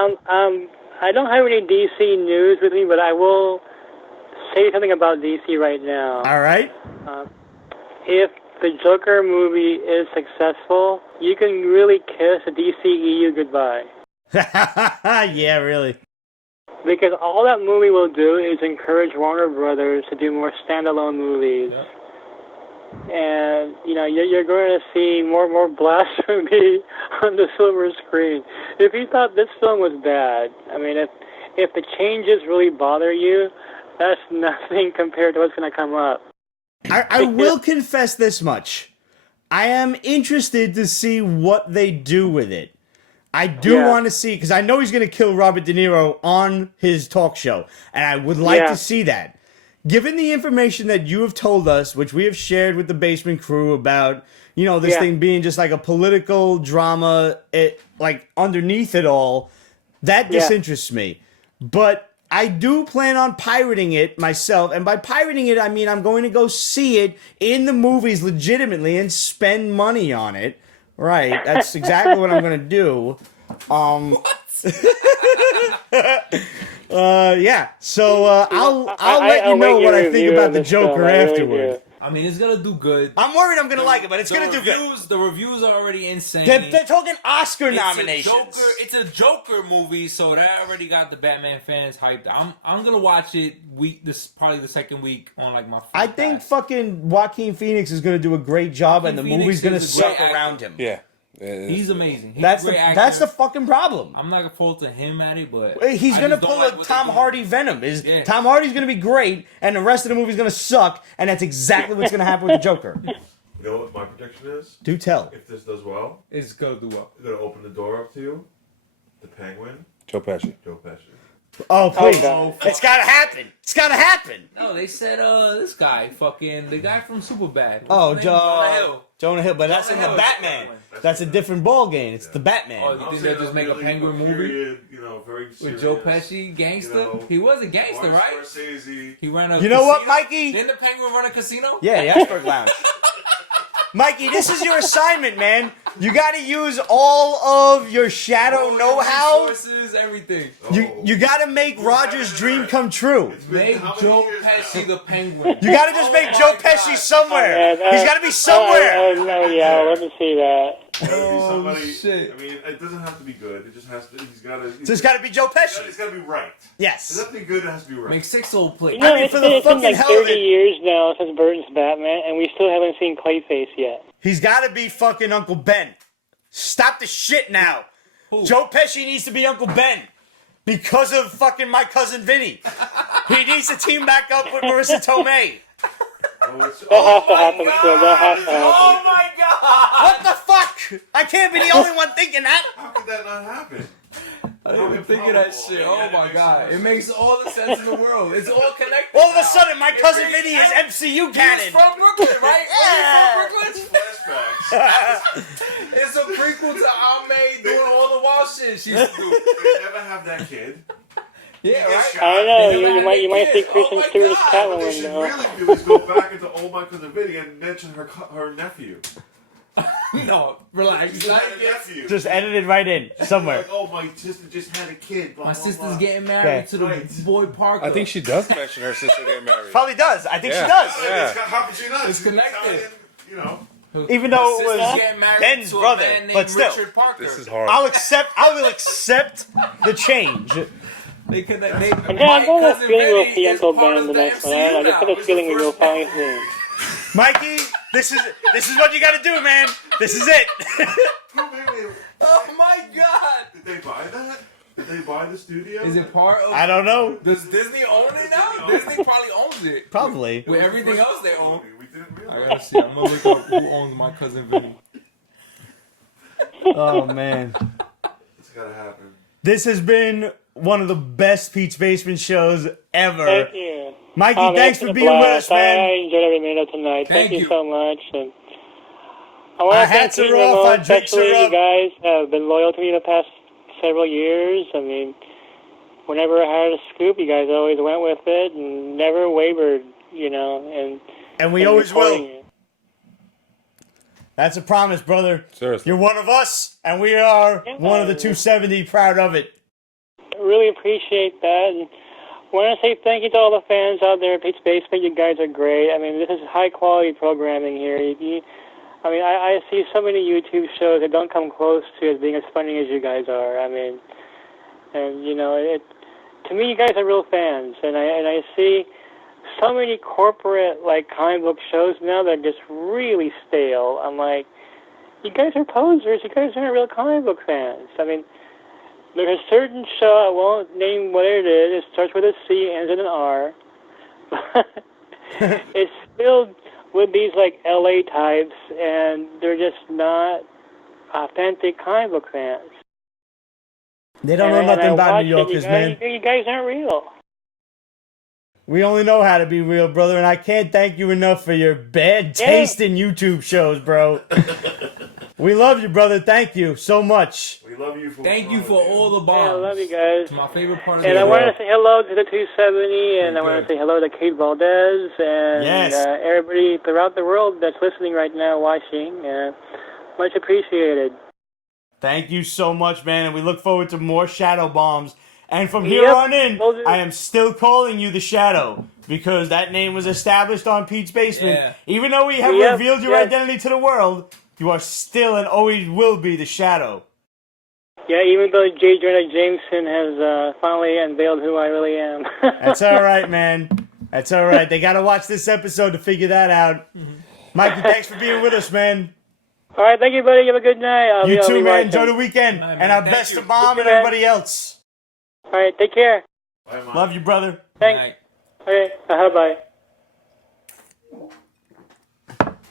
I don't have any DC news with me, but I will say something about DC right now. All right. If the Joker movie is successful, you can really kiss the DCEU goodbye. Yeah, really. Because all that movie will do is encourage Warner Brothers to do more standalone movies. Yep. And, you know, you're going to see more blasphemy on the silver screen. If you thought this film was bad, I mean, if the changes really bother you, that's nothing compared to what's going to come up. I will confess this much. I am interested to see what they do with it. I do want to see, because I know he's going to kill Robert De Niro on his talk show, and I would like to see that. Given the information that you have told us, which we have shared with the Basement Crew about, you know, this thing being just like a political drama, like underneath it all, that disinterests me. But I do plan on pirating it myself, and by pirating it, I mean I'm going to go see it in the movies legitimately and spend money on it. Right, that's exactly what I'm going to do. Yeah. So I'll let you know what I think about the Joker afterward. I mean, it's gonna do good. I'm worried I'm gonna like it, but it's gonna do good. The reviews are already insane. They're talking Oscar nominations. It's a Joker movie, so that already got the Batman fans hyped. I'm gonna watch it probably the second week on like my. I think fucking Joaquin Phoenix is gonna do a great job, and the movie's gonna suck around him. Yeah. He's amazing. He's That's a great actor. that's the fucking problem. I'm not gonna fault to him at it, but He's gonna pull a Tom Hardy Venom. Tom Hardy's gonna be great, and the rest of the movie's gonna suck, and that's exactly what's gonna happen with the Joker. You know what my prediction is? Do tell. If this does well, it's gonna do well. it's gonna open the door up to you. The Penguin, Joe Pesci. Joe Pesci. Oh please! God. It's gotta happen. It's gotta happen. No, they said this guy, the guy from Superbad. Oh, What's his name? Jonah Hill. Jonah Hill, but that's in Jonah the Hill is Batman. the one. That's a different ball game. It's the Batman. Oh, you think they'll just make a Penguin movie Period, you know, very with serious, Joe Pesci, gangster? you know, He was a gangster, Martin right? Scorsese. He ran a You know what, casino? Mikey? Didn't the Penguin run a casino? Yeah, the Iceberg Lounge. Mikey, this is your assignment, man. You got to use all of your shadow know-how. Resources, everything. You got to make Roger's dream come true. Make Joe Pesci the Penguin. You got to just make Joe Pesci somewhere. He's got to be somewhere. Let me see that. Somebody, shit. I mean, it doesn't have to be good. It just has to. He's got to. So it's got to be Joe Pesci. It's got to be right. It Yes. doesn't have to be good. It has to be right. Mxyzptlk. You know, I mean, for the it's been fucking like hell of 30 it. years now since Burton's Batman, and we still haven't seen Clayface yet. He's got to be fucking Uncle Ben. Stop the shit now. Who? Joe Pesci needs to be Uncle Ben. Because of fucking my cousin Vinny. He needs to team back up with Marissa Tomei. That has to happen, still. That has to happen. Oh my god! What the fuck? I can't be the only one thinking that. How could that not happen? I didn't even think of that shit. Oh my god. It makes all the sense in the world. It's all connected. All of a now. sudden, my cousin It makes Vinny is sense. MCU He's canon. from Brooklyn, right? Yeah. He's from Brooklyn? Flashbacks. It's a prequel to Ame doing all the wild shit she used to do. They never have that kid. Yeah, right? I know, They never you had might that see kid. Kristen Oh my Stewart as God. What they Catwoman, should though. really do is go back into Old My Cousin Vinny and mention her nephew. No, relax. She had a nephew. Just edit it right in somewhere. Like, oh, my sister just had a kid. Blah, My blah, sister's blah. getting married Okay. to the Right. boy Parker. I think she does mention her sister getting married. Probably does. I think Yeah. she does. Yeah. How could she not? It's She's connected. Italian, you know. Even though it My sister's was getting married Ben's to a brother, man named but still. Richard Parker. This is hard. I will accept the change. They connect. Yeah, I'm going with feeling we'll see Uncle Ben in the next one. I just have a feeling we will finally see him. Mikey, this is what you got to do, man. This is it. Who made it? Oh my god! Did they buy that? Did they buy the studio? Is it part of? I don't know. Does Disney own it now? Disney probably owns it. Probably. With everything else they own. We didn't I realize. gotta see. I'm gonna look up who owns my cousin Vinny. Oh man. It's gotta happen. This has been one of the best Pete's Basement shows ever. Thank you. Mikey, Man, thanks it's for been a being with blast. us, man. I enjoyed every minute of tonight. Thank Thank you you. so much. And I want Our to thank hats are Pete and off, Ramon, our drinks especially are you up. guys have been loyal to me the past several years. I mean, whenever I had a scoop, you guys always went with it and never wavered, you know. And we and always reporting will. it. That's a promise, brother. Seriously. You're one of us, and we are Yeah. one of the 270. Proud of it. I really appreciate that. And I want to say thank you to all the fans out there at Pete's Basement. You guys are great. I mean, this is high-quality programming here. I see so many YouTube shows that don't come close to as being as funny as you guys are. I mean, and, you know, to me, you guys are real fans. And I see so many corporate, like, comic book shows now that are just really stale. I'm like, you guys are posers. You guys aren't real comic book fans. I mean, there's a certain show, I won't name what it is. It starts with a C, ends in an R. It's filled with these, like, LA types, and they're just not authentic comic book fans. They don't know And I nothing about watch New it, Yorkers, man. You guys aren't real. We only know how to be real, brother, and I can't thank you enough for your bad taste in YouTube shows, bro. We love you, brother. Thank you so much. We love you for Thank you for all the Yeah, bombs. I love you guys. It's my favorite part of And the I show. want to say hello to the 270, and I want to say hello to Kate Valdez, and Yes. everybody throughout the world that's listening right now, watching. Much appreciated. Thank you so much, man, and we look forward to more Shadow Bombs. And from here Yep, on in, will do. I am still calling you the Shadow because that name was established on Pete's Basement. Yeah. Even though we have Yep, revealed your yes. identity to the world, you are still and always will be the Shadow. Yeah, even though J. Jonah Jameson has finally unveiled who I really am. That's all right, man. That's all right. They got to watch this episode to figure that out. Mikey, thanks for being with us, man. All right, thank you, buddy. Have a good night. I'll You be too, man. watching. Enjoy the weekend. All right, And man. our Thank best you. to Mom You and too, man. everybody else. All right, take care. Bye, Mom. Love you, brother. Thanks. Night. Okay, bye.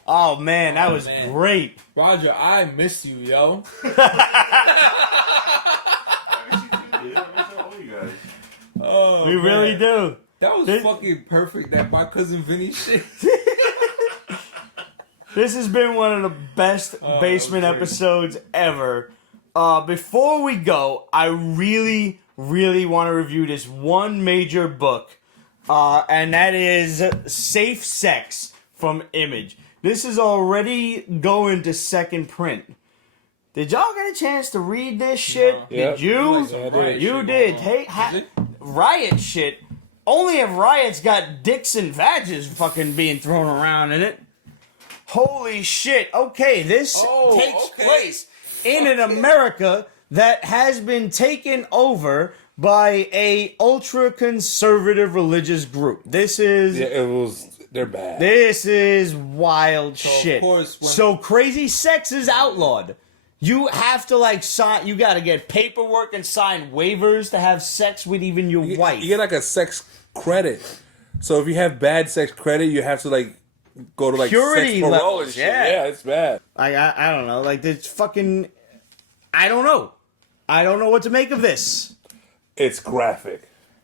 Oh, man, that was man. great. Roger, I miss you, yo. I miss all you guys. Oh, We really man. do. That was This- fucking perfect. That my cousin Vinny shit. This has been one of the best basement okay. episodes ever. Before we go, I really, really want to review this one major book, and that is Safe Sex from Image. This is already going to second print. Did y'all get a chance to read this shit? No. Yeah. Did you? Like some riot You shit did. going on. Hey, Is it? riot shit. Only if riot's got dicks and vages fucking being thrown around in it. Holy shit. Okay, this takes okay. place in an America that has been taken over by a ultra conservative religious group. This is Yeah, it was. They're bad. this is wild of shit. course, when- So crazy sex is outlawed. You have to like sign. You got to get paperwork and sign waivers to have sex with even your wife. You get like a sex credit. So if you have bad sex credit, you have to like go to like Purity sex parole levels, and shit. yeah. Yeah, it's bad. Like I don't know. Like this fucking. I don't know. I don't know what to make of this. It's graphic.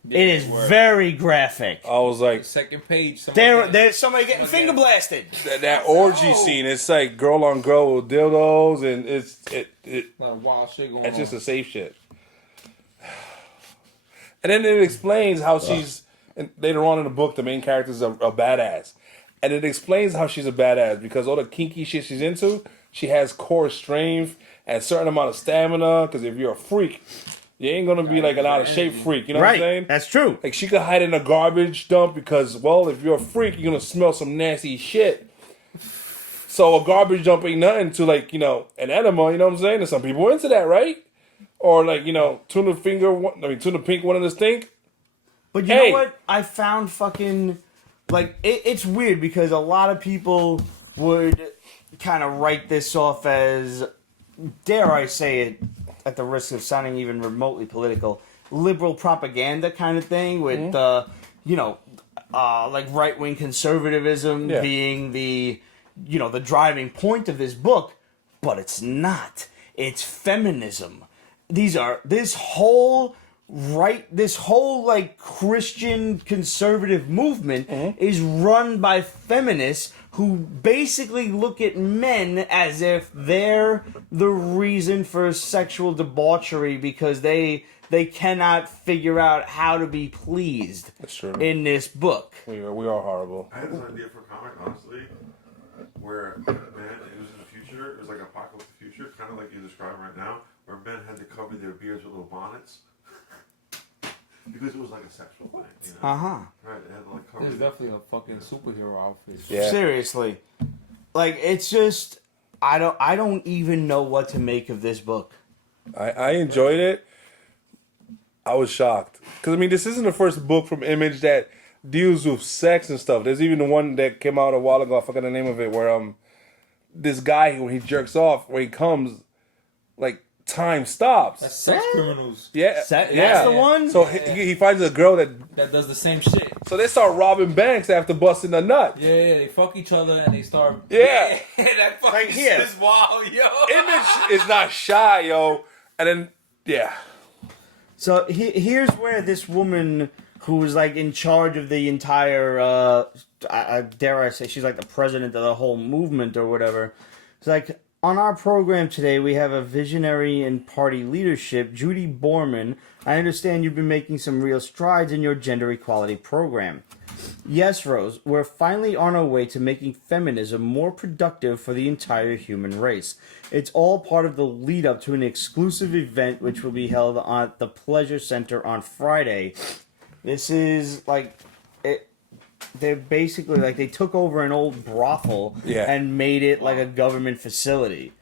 It is very graphic. I was like, Second page. There's somebody getting finger blasted. that orgy Oh. scene. It's like girl on girl with dildos, and it's Like wild shit going it's on. just a safe shit. And then it explains how she's. And later on in the book, the main character's a badass, and it explains how she's a badass because all the kinky shit she's into, she has core strength and a certain amount of stamina. Because if you're a freak, you ain't gonna be like an out of shape freak. You know what I'm Right. saying? That's true. Like she could hide in a garbage dump because, well, if you're a freak, you're gonna smell some nasty shit. So a garbage dump ain't nothing to like, an enema, you know what I'm saying? And some people are into that, right? Or like, tuna pink one in the stink. But you know what? I found fucking like it's weird because a lot of people would kind of write this off as, dare I say it, at the risk of sounding even remotely political, liberal propaganda kind of thing with like right-wing conservatism being the driving point of this book, but it's not. It's feminism. This whole like Christian conservative movement is run by feminists who basically look at men as if they're the reason for sexual debauchery because they cannot figure out how to be pleased. That's true. In this book. We are horrible. I had this idea for a comic, honestly, where men, it was in the future, it was like apocalyptic future, kind of like you describe right now, where men had to cover their beards with little bonnets. Because it was like a sexual thing, you know? Right, they had to like cover There's it. definitely a fucking superhero outfit. Yeah. Seriously. Like, it's just... I don't even know what to make of this book. I enjoyed it. I was shocked. Because, I mean, this isn't the first book from Image that deals with sex and stuff. There's even the one that came out a while ago, I forgot the name of it, where this guy, when he jerks off, when he comes, like, time stops. That's sex criminals. Yeah. That's the one? So he finds a girl That does the same shit. So they start robbing banks after busting a nut. Yeah, they fuck each other and they start. Yeah. That fucking Like here. shit is wild, yo. Image is not shy, yo. And then, yeah. So here's where this woman who was like in charge of the entire, dare I say, she's like the president of the whole movement or whatever. It's like, on our program today, we have a visionary in party leadership, Judy Borman. I understand you've been making some real strides in your gender equality program. Yes, Rose, we're finally on our way to making feminism more productive for the entire human race. It's all part of the lead up to an exclusive event which will be held at the Pleasure Center on Friday. This is like... They're basically like they took over an old brothel and made it like a government facility.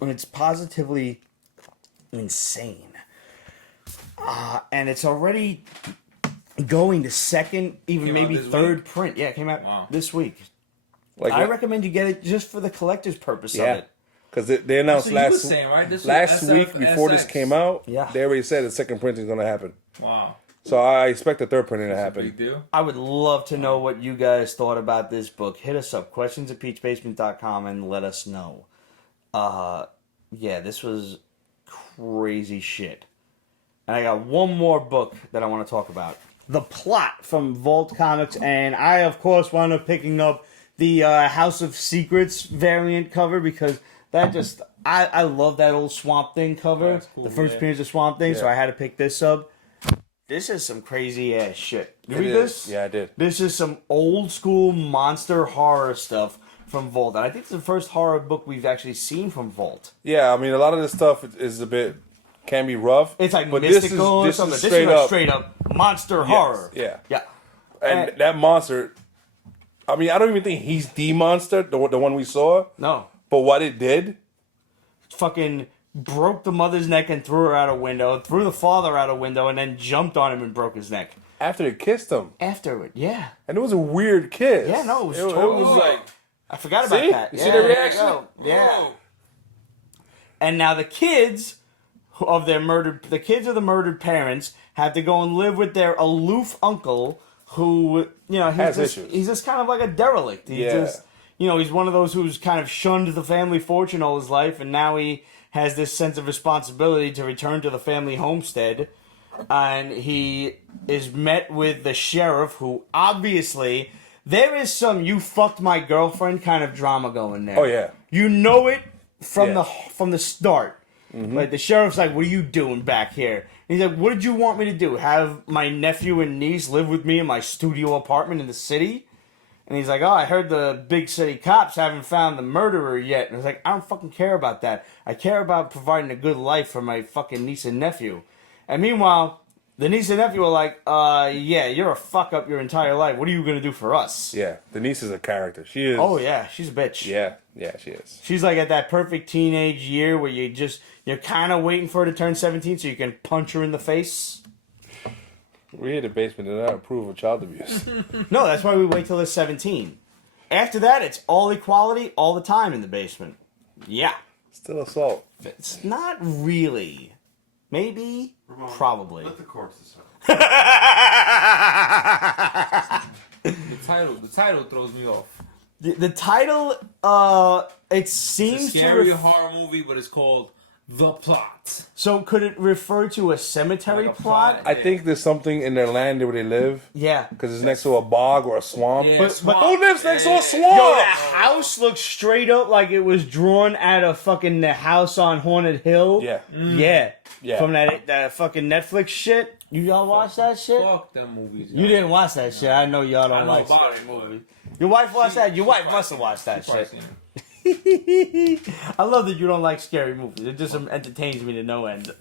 And it's positively insane. And it's already going to second, even maybe third print. Yeah, it came out this week. Like I recommend you get it just for the collector's purpose of it. Because they announced That's what you were saying, right? This was last SF, week before this SX. came out, Yeah. they already said the second printing is going to happen. Wow. So I expect the third printing to happen. Big deal. I would love to know what you guys thought about this book. Hit us up, questions@peachbasement.com, and let us know. Yeah, this was crazy shit. And I got one more book that I want to talk about. The Plot from Vault Comics, and I, of course, wound up picking up the House of Secrets variant cover because that just... I love that old Swamp Thing cover. That's cool, the first yeah. appearance of Swamp Thing, so Yeah. I had to pick this up. This is some crazy ass shit. You It read is. this? Yeah, I did. This is some old school monster horror stuff from Vault. And I think it's the first horror book we've actually seen from Vault. Yeah, I mean, a lot of this stuff is a bit, can be rough. It's like but mystical or this something. is This straight is like up. straight up monster horror. Yeah. Yeah. And that monster, I mean, I don't even think he's the monster, the one we saw. No. But what it did, Fucking broke the mother's neck and threw her out a window, threw the father out a window, and then jumped on him and broke his neck. after it kissed him, Afterward, yeah. and it was a weird kiss. Yeah, no, it was It totally... was like, I forgot about See? that. You Yeah, see the there you reaction? go. Yeah. And now the kids of the murdered parents have to go and live with their aloof uncle who, Has issues. he's just kind of like a derelict. He's just, he's one of those who's kind of shunned the family fortune all his life, and now he has this sense of responsibility to return to the family homestead. And he is met with the sheriff, who obviously... There is some "you fucked my girlfriend" kind of drama going there. Oh, yeah. You know it from Yeah. the start. Like the sheriff's like, "What are you doing back here?" And he's like, "What did you want me to do? Have my nephew and niece live with me in my studio apartment in the city?" And he's like, "Oh, I heard the big city cops haven't found the murderer yet." And I was like, "I don't fucking care about that. I care about providing a good life for my fucking niece and nephew." And meanwhile, the niece and nephew are like, yeah, you're a fuck up your entire life. What are you going to do for us? yeah, Denise is a character. She is. Oh, yeah, she's a bitch. Yeah, she is. She's like at that perfect teenage year where you're kind of waiting for her to turn 17 so you can punch her in the face. We here in the basement did not approve of child abuse. No, that's why we wait till they're 17. After that, it's all equality all the time in the basement. Yeah. Still assault. It's not really. Maybe. Ramon, Probably. Let the courts decide. The title throws me off. The title, it It's seems a scary to... horror movie, but it's called The Plot. So could it refer to a cemetery Like a plot? plot. I think there's something in their land where they live Yeah. because it's next to a bog or a swamp. Yeah, But swamp. Who lives next to a Yeah. swamp? Yo, that house looks straight up like it was drawn at a fucking the house on Haunted Hill. Yeah. Yeah. Yeah. From that fucking Netflix shit. Y'all watch that shit? Fuck them movies. You didn't watch that shit. I know y'all I don't know like about scary it. movies. Your wife watched that? Your wife must have watched that shit. I love that you don't like scary movies. It just entertains me to no end.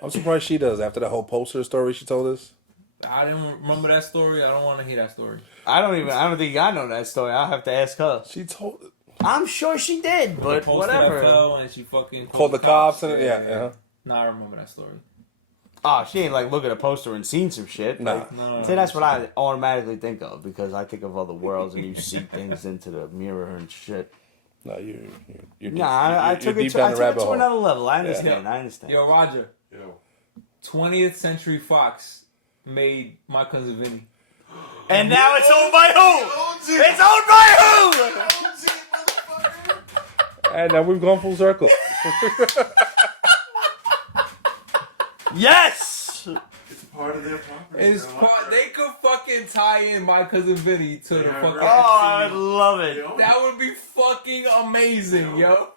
I'm surprised she does after that whole poster story she told us. I didn't remember that story. I don't want to hear that story. I don't think I know that story. I'll have to ask her. She told I'm sure she did, but Poster that whatever. fell and she fucking called the cops and yeah. No, I remember that story. Oh, she ain't like look at a poster and seen some shit. Nah. Like, No. see, that's what I automatically think of because I think of other worlds and you see things into the mirror and shit. No, you're Nah, I took it deep to, down I the took it rabbit to hole. another level. I understand. I understand. Yo, Roger. Yo. 20th Century Fox made My Cousin Vinny. And now it's owned by who? It's owned by who? And now we've gone full circle. Yes. It's part of their property. It's they could fucking tie in My Cousin Vinny to the Yeah, fucking. right. Oh, I love They it. own it. That would be fucking amazing, Yeah. yo.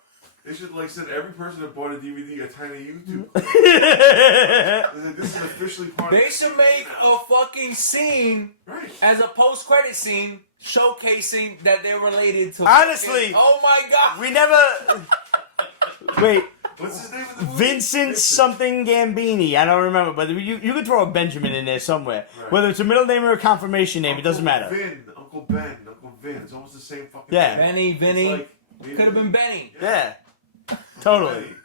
They should like send every person that bought a DVD a tiny YouTube. This is officially part of They the should series make now. a fucking scene Right. as a post-credit scene showcasing that they're related to. Honestly. fucking- oh my god. We never. Wait, What's his name of the movie? Vincent something Gambini. I don't remember, but you could throw a Benjamin in there somewhere. Right. Whether it's a middle name or a confirmation name, it doesn't matter. Uncle Ben, Uncle Vin. It's almost the same fucking Yeah. thing. Benny, Vinny. It's like, maybe- Could have been Benny. Yeah, totally.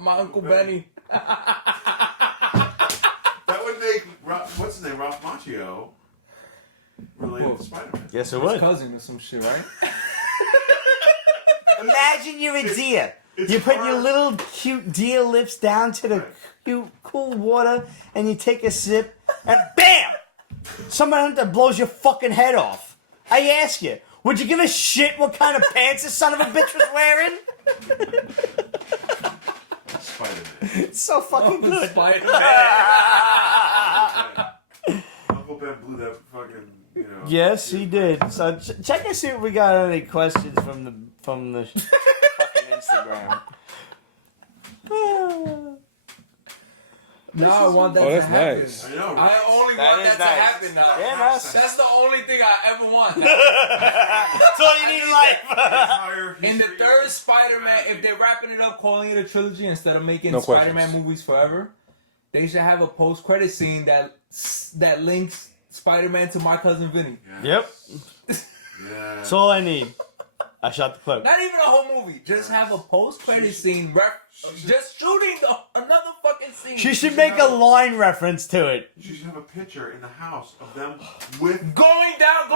My Uncle Benny. That would make what's his name, Ralph Macchio, related to Spider-Man. Yes, it His would. cousin or some shit, right? Imagine you're a deer. It's You put your hard. little cute deer lips down to the cute, cool water, and you take a sip, and BAM! Somebody that blows your fucking head off. I ask you, would you give a shit what kind of pants this son of a bitch was wearing? Spider-Man. It's so fucking good. Spider-Man. Uncle Ben blew that fucking, Yes, he did. So check and see if we got any questions from the fucking Instagram. No, I want that Oh, to that's happen. nice. I know, I right? only That want is that to nice. happen now. Yeah, nice. That's the only thing I ever want. That's all you need in life. Entire In the history third of Spider-Man, if they're wrapping it up, calling it a trilogy instead of making No Spider-Man questions. movies forever, they should have a post-credit scene that links Spider-Man to My Cousin Vinny. Yep. Yeah. That's all I need. I shot the clip. Not even a whole movie. Just have a post-credit scene. Just shooting another fucking scene. She should make a line reference to it. You should have a picture in the house of them with going down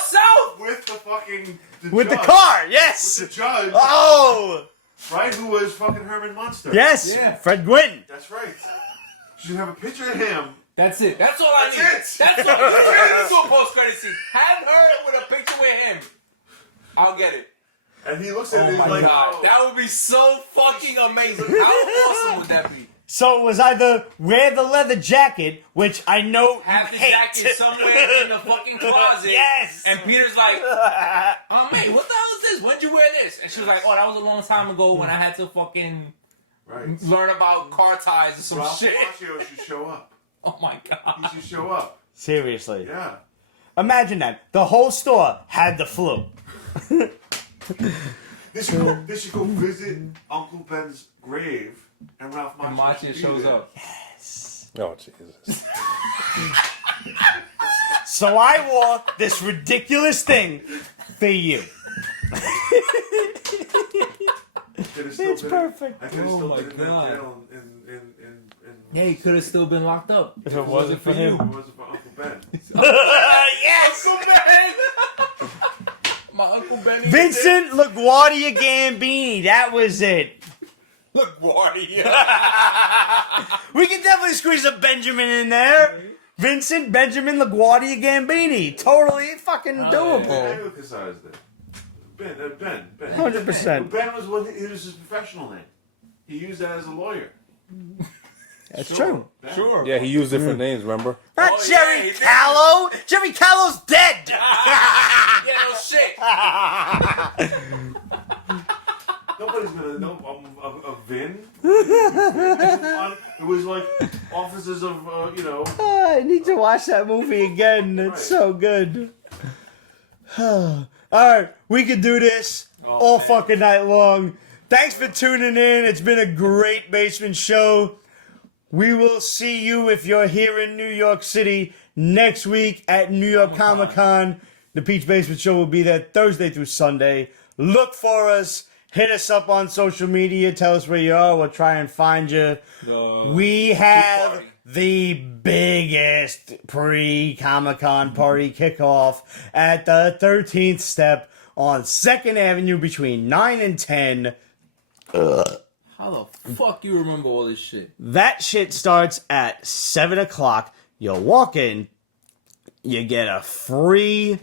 south. with the fucking With the judge. car, yes! With the judge, Oh! right? Who was fucking Herman Munster? Yes! Yeah. Fred Gwynn! That's right. You should have a picture of him. That's it. That's all I That's need. it. That's all. You turn it into a post-credit scene. Have her with a picture with him. I'll get it. And he looks at Oh it and my he's like, god, oh. that would be so fucking amazing. How awesome would that be? So it was either wear the leather jacket, which I know Have the you hate. jacket somewhere in the fucking closet. Yes! And Peter's like, oh man, what the hell is this? When'd you wear this? And she was like, oh, that was a long time ago when I had to fucking Right. learn about car ties or some Ralph shit. Macchio should show up. Oh my He god. should show up. Seriously. Yeah. Imagine that. The whole store had the flu. They should go visit Uncle Ben's grave, and Ralph Macchio, And Machia should be shows there. up. Oh Jesus! So I wore this ridiculous thing for you. Could've still It's been- perfect. I could have Oh still my been in that God. jail in Yeah, he could have still been locked up. If it wasn't for him. If it wasn't for Uncle Ben. Yes! Uncle Ben! My Uncle Benny. Vincent LaGuardia Gambini. That was it. LaGuardia. We can definitely squeeze a Benjamin in there. Vincent Benjamin LaGuardia Gambini. Totally fucking I doable. emphasized it. Ben. 100%. Ben was his professional name. He used that as a lawyer. That's true. Ben. Sure. Yeah, he used different names, remember? Not Oh, Jerry yeah, he did. Callow. Jerry Callow's dead. Yeah, no shit. Nobody's gonna know a Vin. It was like offices of I need to watch that movie again. It's so good. All right, we can do this all fucking night long. Thanks for tuning in. It's been a great basement show. We will see you if you're here in New York City next week at New York Comic Con. The Peach Basement Show will be there Thursday through Sunday. Look for us. Hit us up on social media. Tell us where you are. We'll try and find you. We have the biggest pre-Comic-Con party kickoff at the 13th step on 2nd Avenue between 9 and 10. How the fuck you remember all this shit? That shit starts at 7 o'clock. You'll walk in. You get a free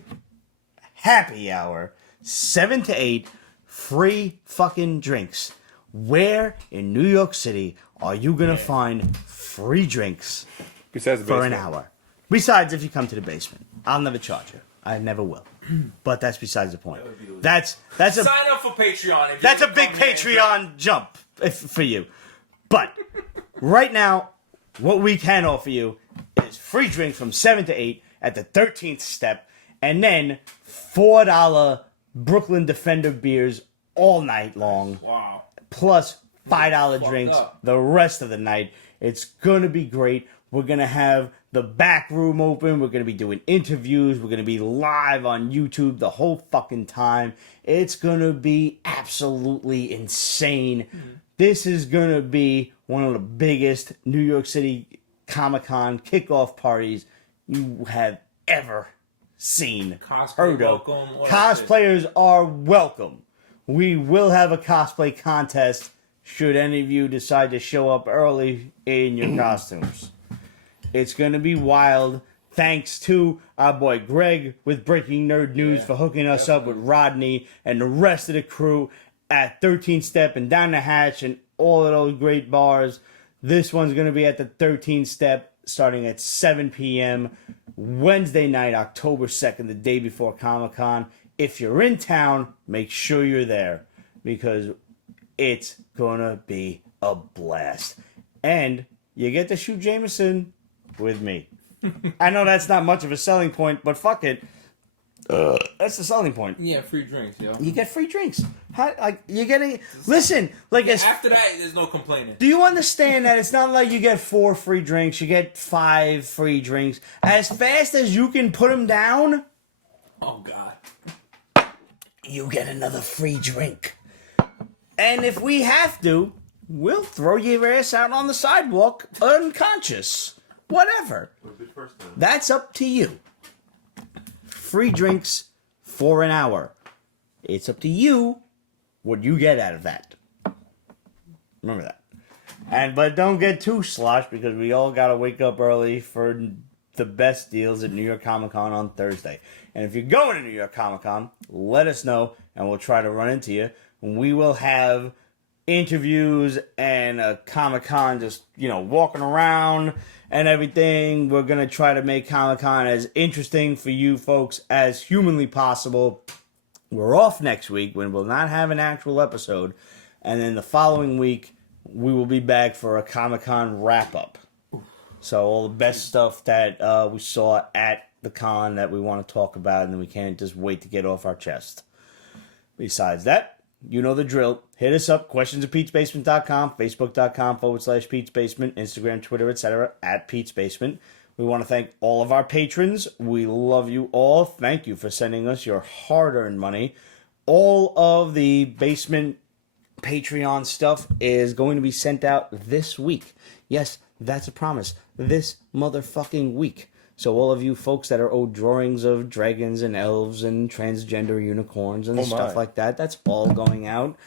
happy hour. 7 to 8. Free fucking drinks. Where in New York City are you going to find free drinks Besides the for an basement. hour? Besides, if you come to the basement. I'll never charge you. I never will. But that's besides the point. That's a Sign up for Patreon. If that's you a big come here and drink. Patreon jump for you. But right now, what we can offer you is free drinks from 7 to 8 at the 13th step, and then $4 Brooklyn Defender beers all night long, Wow. plus $5 drinks up. the rest of the night. It's gonna be great. We're gonna have the back room open. We're gonna be doing interviews. We're gonna be live on YouTube the whole fucking time. It's gonna be absolutely insane. This is gonna be one of the biggest New York City Comic-Con kickoff parties you have ever seen. Cosplay heard of. welcome, all that shit. Cosplayers are welcome. We will have a cosplay contest should any of you decide to show up early in your costumes. It's going to be wild. Thanks to our boy Greg with Breaking Nerd News for hooking us up with Rodney and the rest of the crew at 13th Step and Down the Hatch and all of those great bars. This one's going to be at the 13th Step starting at 7 p.m. Wednesday night, October 2nd, the day before Comic-Con. If you're in town, make sure you're there because it's going to be a blast. And you get to shoot Jameson with me. I know that's not much of a selling point, but fuck it. That's the selling point. Yeah, free drinks, yo. You get free drinks. How, like you're getting. Listen, like as, After that, there's no complaining. do you understand that it's not like you get 4 free drinks? You get 5 free drinks as fast as you can put them down. Oh, God. You get another free drink. And if we have to, we'll throw your ass out on the sidewalk unconscious. Whatever. That's up to you. Free drinks for an hour. It's up to you what you get out of that. Remember that. But don't get too sloshed because we all got to wake up early for the best deals at New York Comic Con on Thursday. And if you're going to New York Comic Con, let us know and we'll try to run into you. We will have interviews and a Comic Con just, walking around and everything. We're going to try to make Comic Con as interesting for you folks as humanly possible. We're off next week when we'll not have an actual episode. And then the following week, we will be back for a Comic Con wrap up. So all the best stuff that we saw at the con that we want to talk about and we can't just wait to get off our chest. Besides that, you know the drill. Hit us up, questionsofpeachbasement.com, facebook.com/PeachBasement, Instagram, Twitter, etc. @PeachBasement. We want to thank all of our patrons. We love you all. Thank you for sending us your hard-earned money. All of the basement Patreon stuff is going to be sent out this week. Yes, that's a promise. this motherfucking week. So all of you folks that are owed drawings of dragons and elves and transgender unicorns and stuff like that, that's all going out.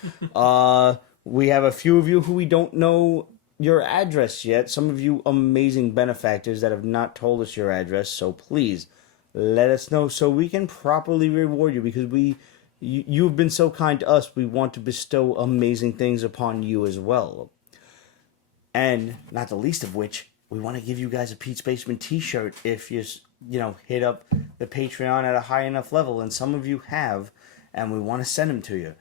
We have a few of you who we don't know your address yet. Some of you amazing benefactors that have not told us your address. So please let us know so we can properly reward you, because you've been so kind to us. We want to bestow amazing things upon you as well. And not the least of which, we want to give you guys a Pete's Basement t-shirt if you hit up the Patreon at a high enough level, and some of you have, and we want to send them to you.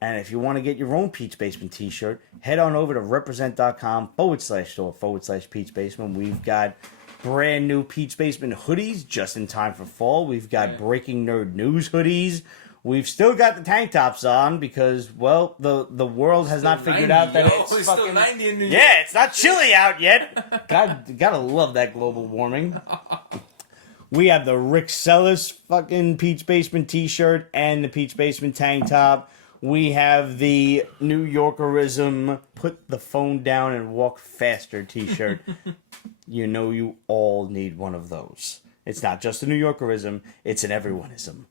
And if you want to get your own Pete's Basement t-shirt, head on over to represent.com/store/Pete's Basement. We've got brand new Pete's Basement hoodies just in time for fall. We've got Breaking Nerd News hoodies. We've still got the tank tops on because, well, the world has not figured out that it's fucking... still 90 in New York. Yeah, it's not chilly out yet. Gotta love that global warming. We have the Rick Celis fucking Pete's Basement t-shirt and the Pete's Basement tank top. We have the New Yorkerism put the phone down and walk faster t-shirt. You all need one of those. It's not just a New Yorkerism, it's an everyoneism.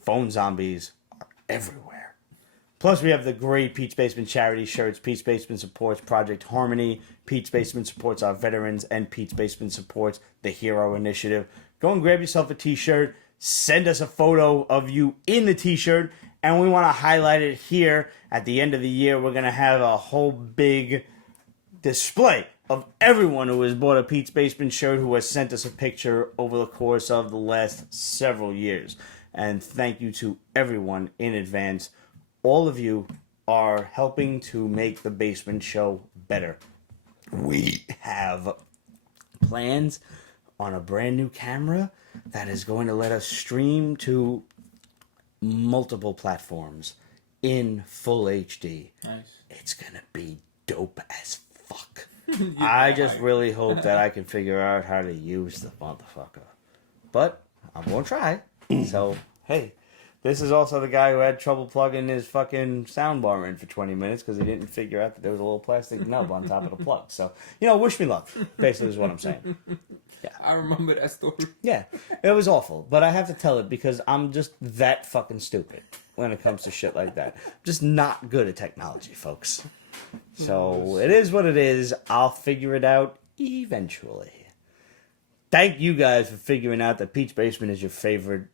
Phone zombies are everywhere. Plus, we have the great Pete's Basement charity shirts. Pete's Basement supports Project Harmony. Pete's Basement supports our veterans. And Pete's Basement supports the Hero Initiative. Go and grab yourself a t-shirt. Send us a photo of you in the t-shirt. And we want to highlight it here. At the end of the year, we're going to have a whole big display of everyone who has bought a Pete's Basement shirt who has sent us a picture over the course of the last several years. And thank you to everyone in advance. All of you are helping to make the Basement Show better. We have plans on a brand new camera that is going to let us stream to multiple platforms in full HD. Nice. It's going to be dope as fuck. I just really hope that I can figure out how to use the motherfucker. But I'm going to try. So, hey, this is also the guy who had trouble plugging his fucking soundbar in for 20 minutes because he didn't figure out that there was a little plastic nub on top of the plug. So, wish me luck, basically is what I'm saying. Yeah. I remember that story. Yeah, it was awful. But I have to tell it because I'm just that fucking stupid when it comes to shit like that. I'm just not good at technology, folks. So, it is what it is. I'll figure it out eventually. Thank you guys for figuring out that Pete's Basement is your favorite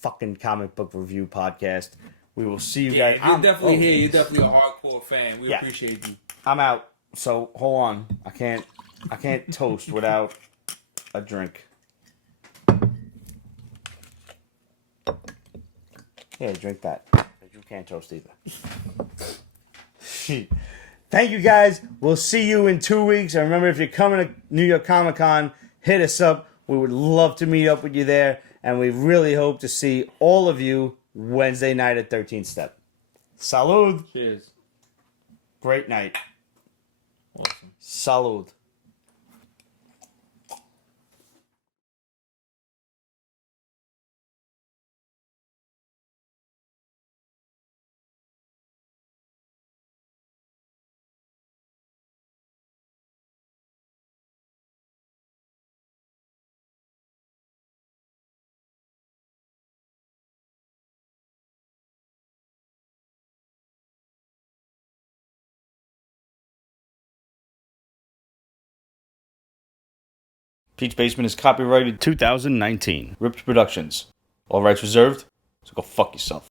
fucking comic book review podcast. We will see you guys. You're definitely here. You're definitely a hardcore fan. We appreciate you. I'm out. So hold on. I can't toast without a drink. Yeah, drink that. You can't toast either. Thank you guys. We'll see you in 2 weeks. And remember, if you're coming to New York Comic Con, hit us up. We would love to meet up with you there. And we really hope to see all of you Wednesday night at 13th Step. Salud. Cheers. Great night. Awesome. Salud. Pete's Basement is copyrighted 2019. Ripped Productions. All rights reserved, so go fuck yourself.